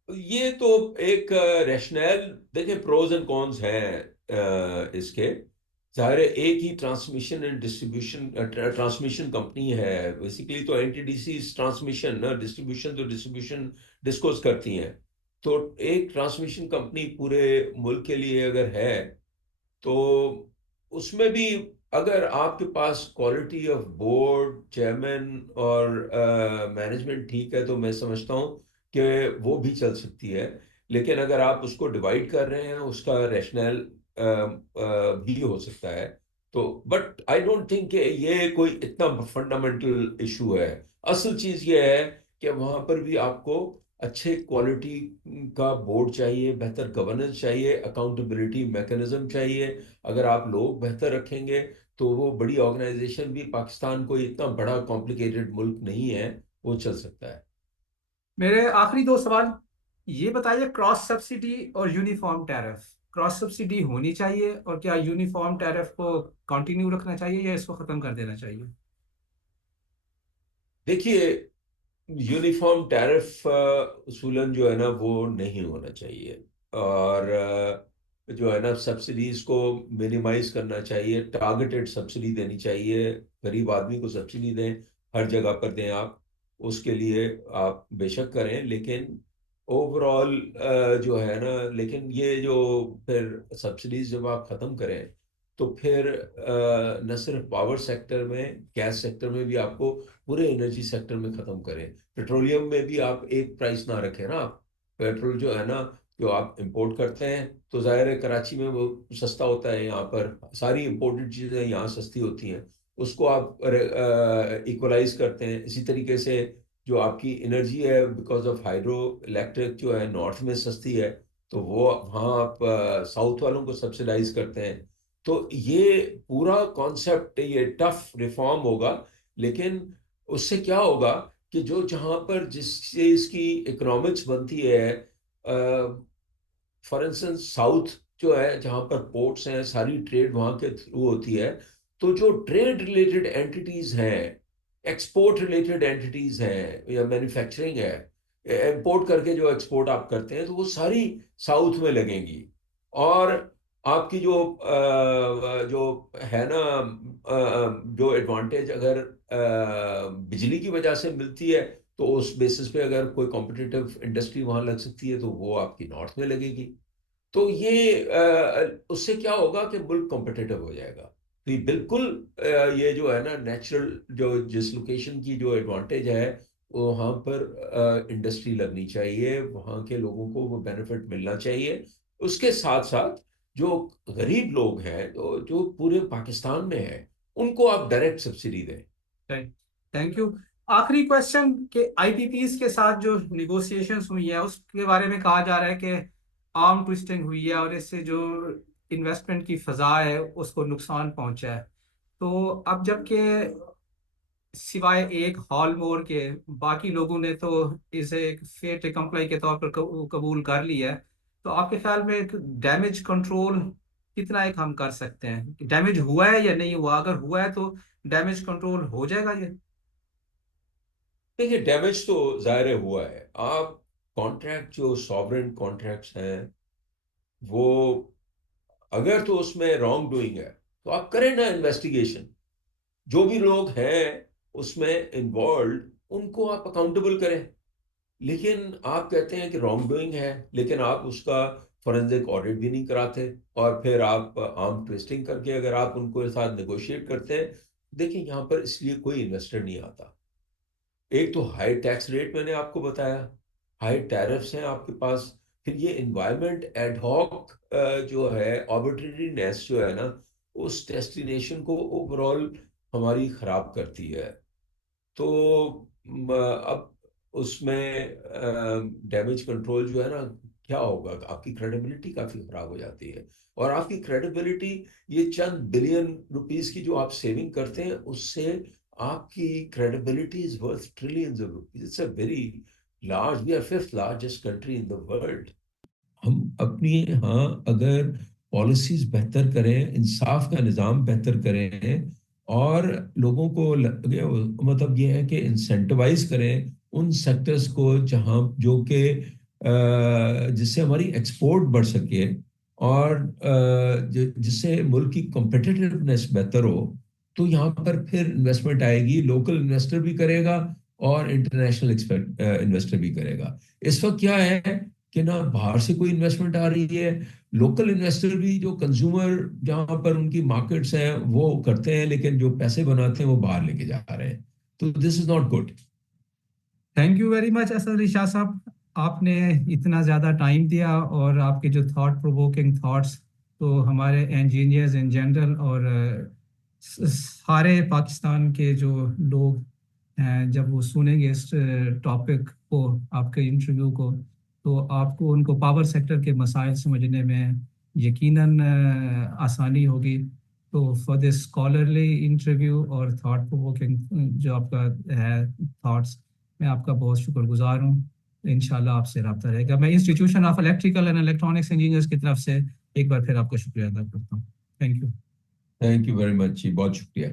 ये तो एक रैशनल, देखिए प्रोज एंड कॉन्स हैं इसके। जाहिर है एक ही transmission and distribution transmission company है बेसिकली, तो एनटीडीसी ट्रांसमिशन ना, डिस्ट्रीब्यूशन तो डिस्ट्रीब्यूशन डिस्कोस करती हैं। तो एक ट्रांसमिशन कंपनी पूरे मुल्क के लिए अगर है, तो उसमें भी अगर आपके पास क्वालिटी ऑफ बोर्ड, चेयरमैन और मैनेजमेंट ठीक है, तो मैं समझता हूँ कि वो भी चल सकती है। लेकिन अगर आप उसको डिवाइड कर रहे हैं, उसका रैशनल भी हो सकता है। तो बट आई डोंट थिंक कि ये कोई इतना फंडामेंटल इशू है। असल चीज़ ये है कि वहाँ पर भी आपको अच्छे क्वालिटी का बोर्ड चाहिए, बेहतर गवर्नेंस चाहिए, अकाउंटेबिलिटी मैकेनिज्म चाहिए। अगर आप लोग बेहतर रखेंगे, तो वो बड़ी ऑर्गेनाइजेशन भी, पाकिस्तान कोई इतना बड़ा कॉम्प्लिकेटेड मुल्क नहीं है, वो चल सकता है। मेरे आखिरी दो सवाल ये बताइए, क्रॉस सब्सिडी और यूनिफॉर्म टैरिफ। क्रॉस सब्सिडी होनी चाहिए, और क्या यूनिफॉर्म टैरिफ को कंटिन्यू रखना चाहिए या इसको खत्म कर देना चाहिए? देखिए, यूनिफॉर्म टैरिफ उसूलन जो है ना वो नहीं होना चाहिए। और जो है ना सब्सिडीज को मिनिमाइज करना चाहिए, टारगेटेड सब्सिडी देनी चाहिए। गरीब आदमी को सब्सिडी दें, हर जगह पर दें आप, उसके लिए आप बेशक करें, लेकिन ओवरऑल जो है ना, लेकिन ये जो फिर सब्सिडीज जब आप ख़त्म करें तो फिर न सिर्फ पावर सेक्टर में, गैस सेक्टर में भी आपको, पूरे एनर्जी सेक्टर में खत्म करें। पेट्रोलियम में भी आप एक प्राइस ना रखें ना। आप पेट्रोल जो है ना, जो आप इंपोर्ट करते हैं, तो जाहिर है कराची में वो सस्ता होता है, यहाँ पर सारी इंपोर्टेड चीज़ें यहाँ सस्ती होती हैं, उसको आप इक्वलाइज करते हैं। इसी तरीके से जो आपकी एनर्जी है, बिकॉज ऑफ हाइड्रो इलेक्ट्रिक जो है नॉर्थ में सस्ती है, तो वो वहाँ आप साउथ वालों को सब्सिडाइज करते हैं। तो ये पूरा कॉन्सेप्ट, ये टफ रिफॉर्म होगा, लेकिन उससे क्या होगा कि जो जहां पर जिससे इसकी इकोनॉमिक्स बनती है, फॉर इंस्टेंस साउथ जो है, जहां पर पोर्ट्स हैं, सारी ट्रेड वहां के थ्रू होती है, तो जो ट्रेड रिलेटेड एंटिटीज हैं, एक्सपोर्ट रिलेटेड एंटिटीज हैं, या मैन्युफैक्चरिंग है, इंपोर्ट करके जो एक्सपोर्ट आप करते हैं, तो वो सारी साउथ में लगेंगी। और आपकी जो है ना, जो एडवांटेज अगर बिजली की वजह से मिलती है, तो उस बेसिस पे अगर कोई कॉम्पिटिटिव इंडस्ट्री वहां लग सकती है, तो वो आपकी नॉर्थ में लगेगी। तो ये उससे क्या होगा कि मुल्क कॉम्पिटिटिव हो जाएगा। तो ये बिल्कुल ये जो है ना नेचुरल, जो जिस लोकेशन की जो एडवांटेज है, वहाँ पर इंडस्ट्री लगनी चाहिए, वहाँ के लोगों को वो बेनिफिट मिलना चाहिए। उसके साथ साथ जो गरीब लोग हैं, जो पूरे पाकिस्तान में हैं, उनको आप डायरेक्ट सब्सिडी दें। Thank you. आखिरी क्वेश्चन के आईपीपीज के साथ जो निगोशिएशंस हुई है उसके बारे में कहा जा रहा है कि आर्म ट्विस्टिंग हुई है और इससे जो इन्वेस्टमेंट की फजा है उसको नुकसान पहुंचा है। तो अब जबकि सिवाय एक हॉलमोर के बाकी लोगों ने तो इसे एक फेट कंप्लाई के तौर पर कबूल कर लिया है, तो आपके ख्याल में डैमेज कंट्रोल कितना एक हम कर सकते हैं? डैमेज हुआ है या नहीं हुआ? अगर हुआ है तो डैमेज कंट्रोल हो जाएगा ये? देखिए, डैमेज तो जाहिर हुआ है। आप कॉन्ट्रैक्ट, जो सॉवरेन कॉन्ट्रैक्ट्स हैं, वो अगर तो उसमें रॉन्ग डूइंग है, तो आप करें ना इन्वेस्टिगेशन। जो भी लोग हैं उसमें इन्वॉल्व, उनको आप अकाउंटेबल करें। लेकिन आप कहते हैं कि रॉन्ग डूइंग है, लेकिन आप उसका फॉरेंसिक ऑडिट भी नहीं कराते, और फिर आप आर्म ट्विस्टिंग करके अगर आप उनको साथ नेगोशिएट करते हैं। देखिए, यहाँ पर इसलिए कोई इन्वेस्टर नहीं आता। एक तो हाई टैक्स रेट मैंने आपको बताया, हाई टैरिफ्स हैं आपके पास, फिर ये इन्वायरमेंट एडहॉक जो है, आर्बिट्रेरीनेस जो है ना, उस डेस्टिनेशन को ओवरऑल हमारी खराब करती है। तो अब उसमें डैमेज कंट्रोल जो है ना, क्या होगा, आपकी क्रेडिबिलिटी काफी खराब हो जाती है। और आपकी क्रेडिबिलिटी, ये चंद बिलियन रुपीस की जो आप सेविंग करते हैं, उससे आपकी credibility is worth trillions of rupees. It's a very large, we are fifth largest country in the world. हम अपनी, हाँ, अगर पॉलिसीज बेहतर करें, इंसाफ का निज़ाम बेहतर करें, और लोगों को मतलब ये है कि इंसेंटिवाइज करें उन सेक्टर्स को जहाँ जो कि जिससे हमारी एक्सपोर्ट बढ़ सके, और जिससे मुल्क की कॉम्पिटिटिवनेस बेहतर हो, तो यहाँ पर फिर इन्वेस्टमेंट आएगी, लोकल इन्वेस्टर भी करेगा और इंटरनेशनल इन्वेस्टर भी करेगा। इस वक्त क्या है कि ना बाहर से कोई इन्वेस्टमेंट आ रही है, लोकल इन्वेस्टर भी, जो कंज्यूमर जहां पर उनकी मार्केट्स हैं वो करते हैं, लेकिन जो पैसे बनाते हैं वो बाहर लेके जा रहे हैं। तो this is not good. Thank you very much Asad Ali Shah साहब, आपने इतना ज़्यादा टाइम दिया और आपके जो थॉट प्रोवोकिंग थॉट्स तो हमारे इंजीनियर्स इन जनरल और सारे पाकिस्तान के जो लोग हैं जब वो सुनेंगे इस टॉपिक को, आपके इंटरव्यू को, तो आपको उनको पावर सेक्टर के मसाइल समझने में यकीनन आसानी होगी। तो फॉर दिस स्कॉलरली इंटरव्यू और थॉट प्रोवोकिंग जो आपका है थॉट्स, मैं आपका बहुत शुक्रगुजार हूँ। इंशाल्लाह आपसे रब्ता रहेगा। मैं institution of electrical and electronics engineers की तरफ से एक बार फिर आपको शुक्रिया अदा करता हूँ। Thank you. Thank you very much जी, बहुत शुक्रिया।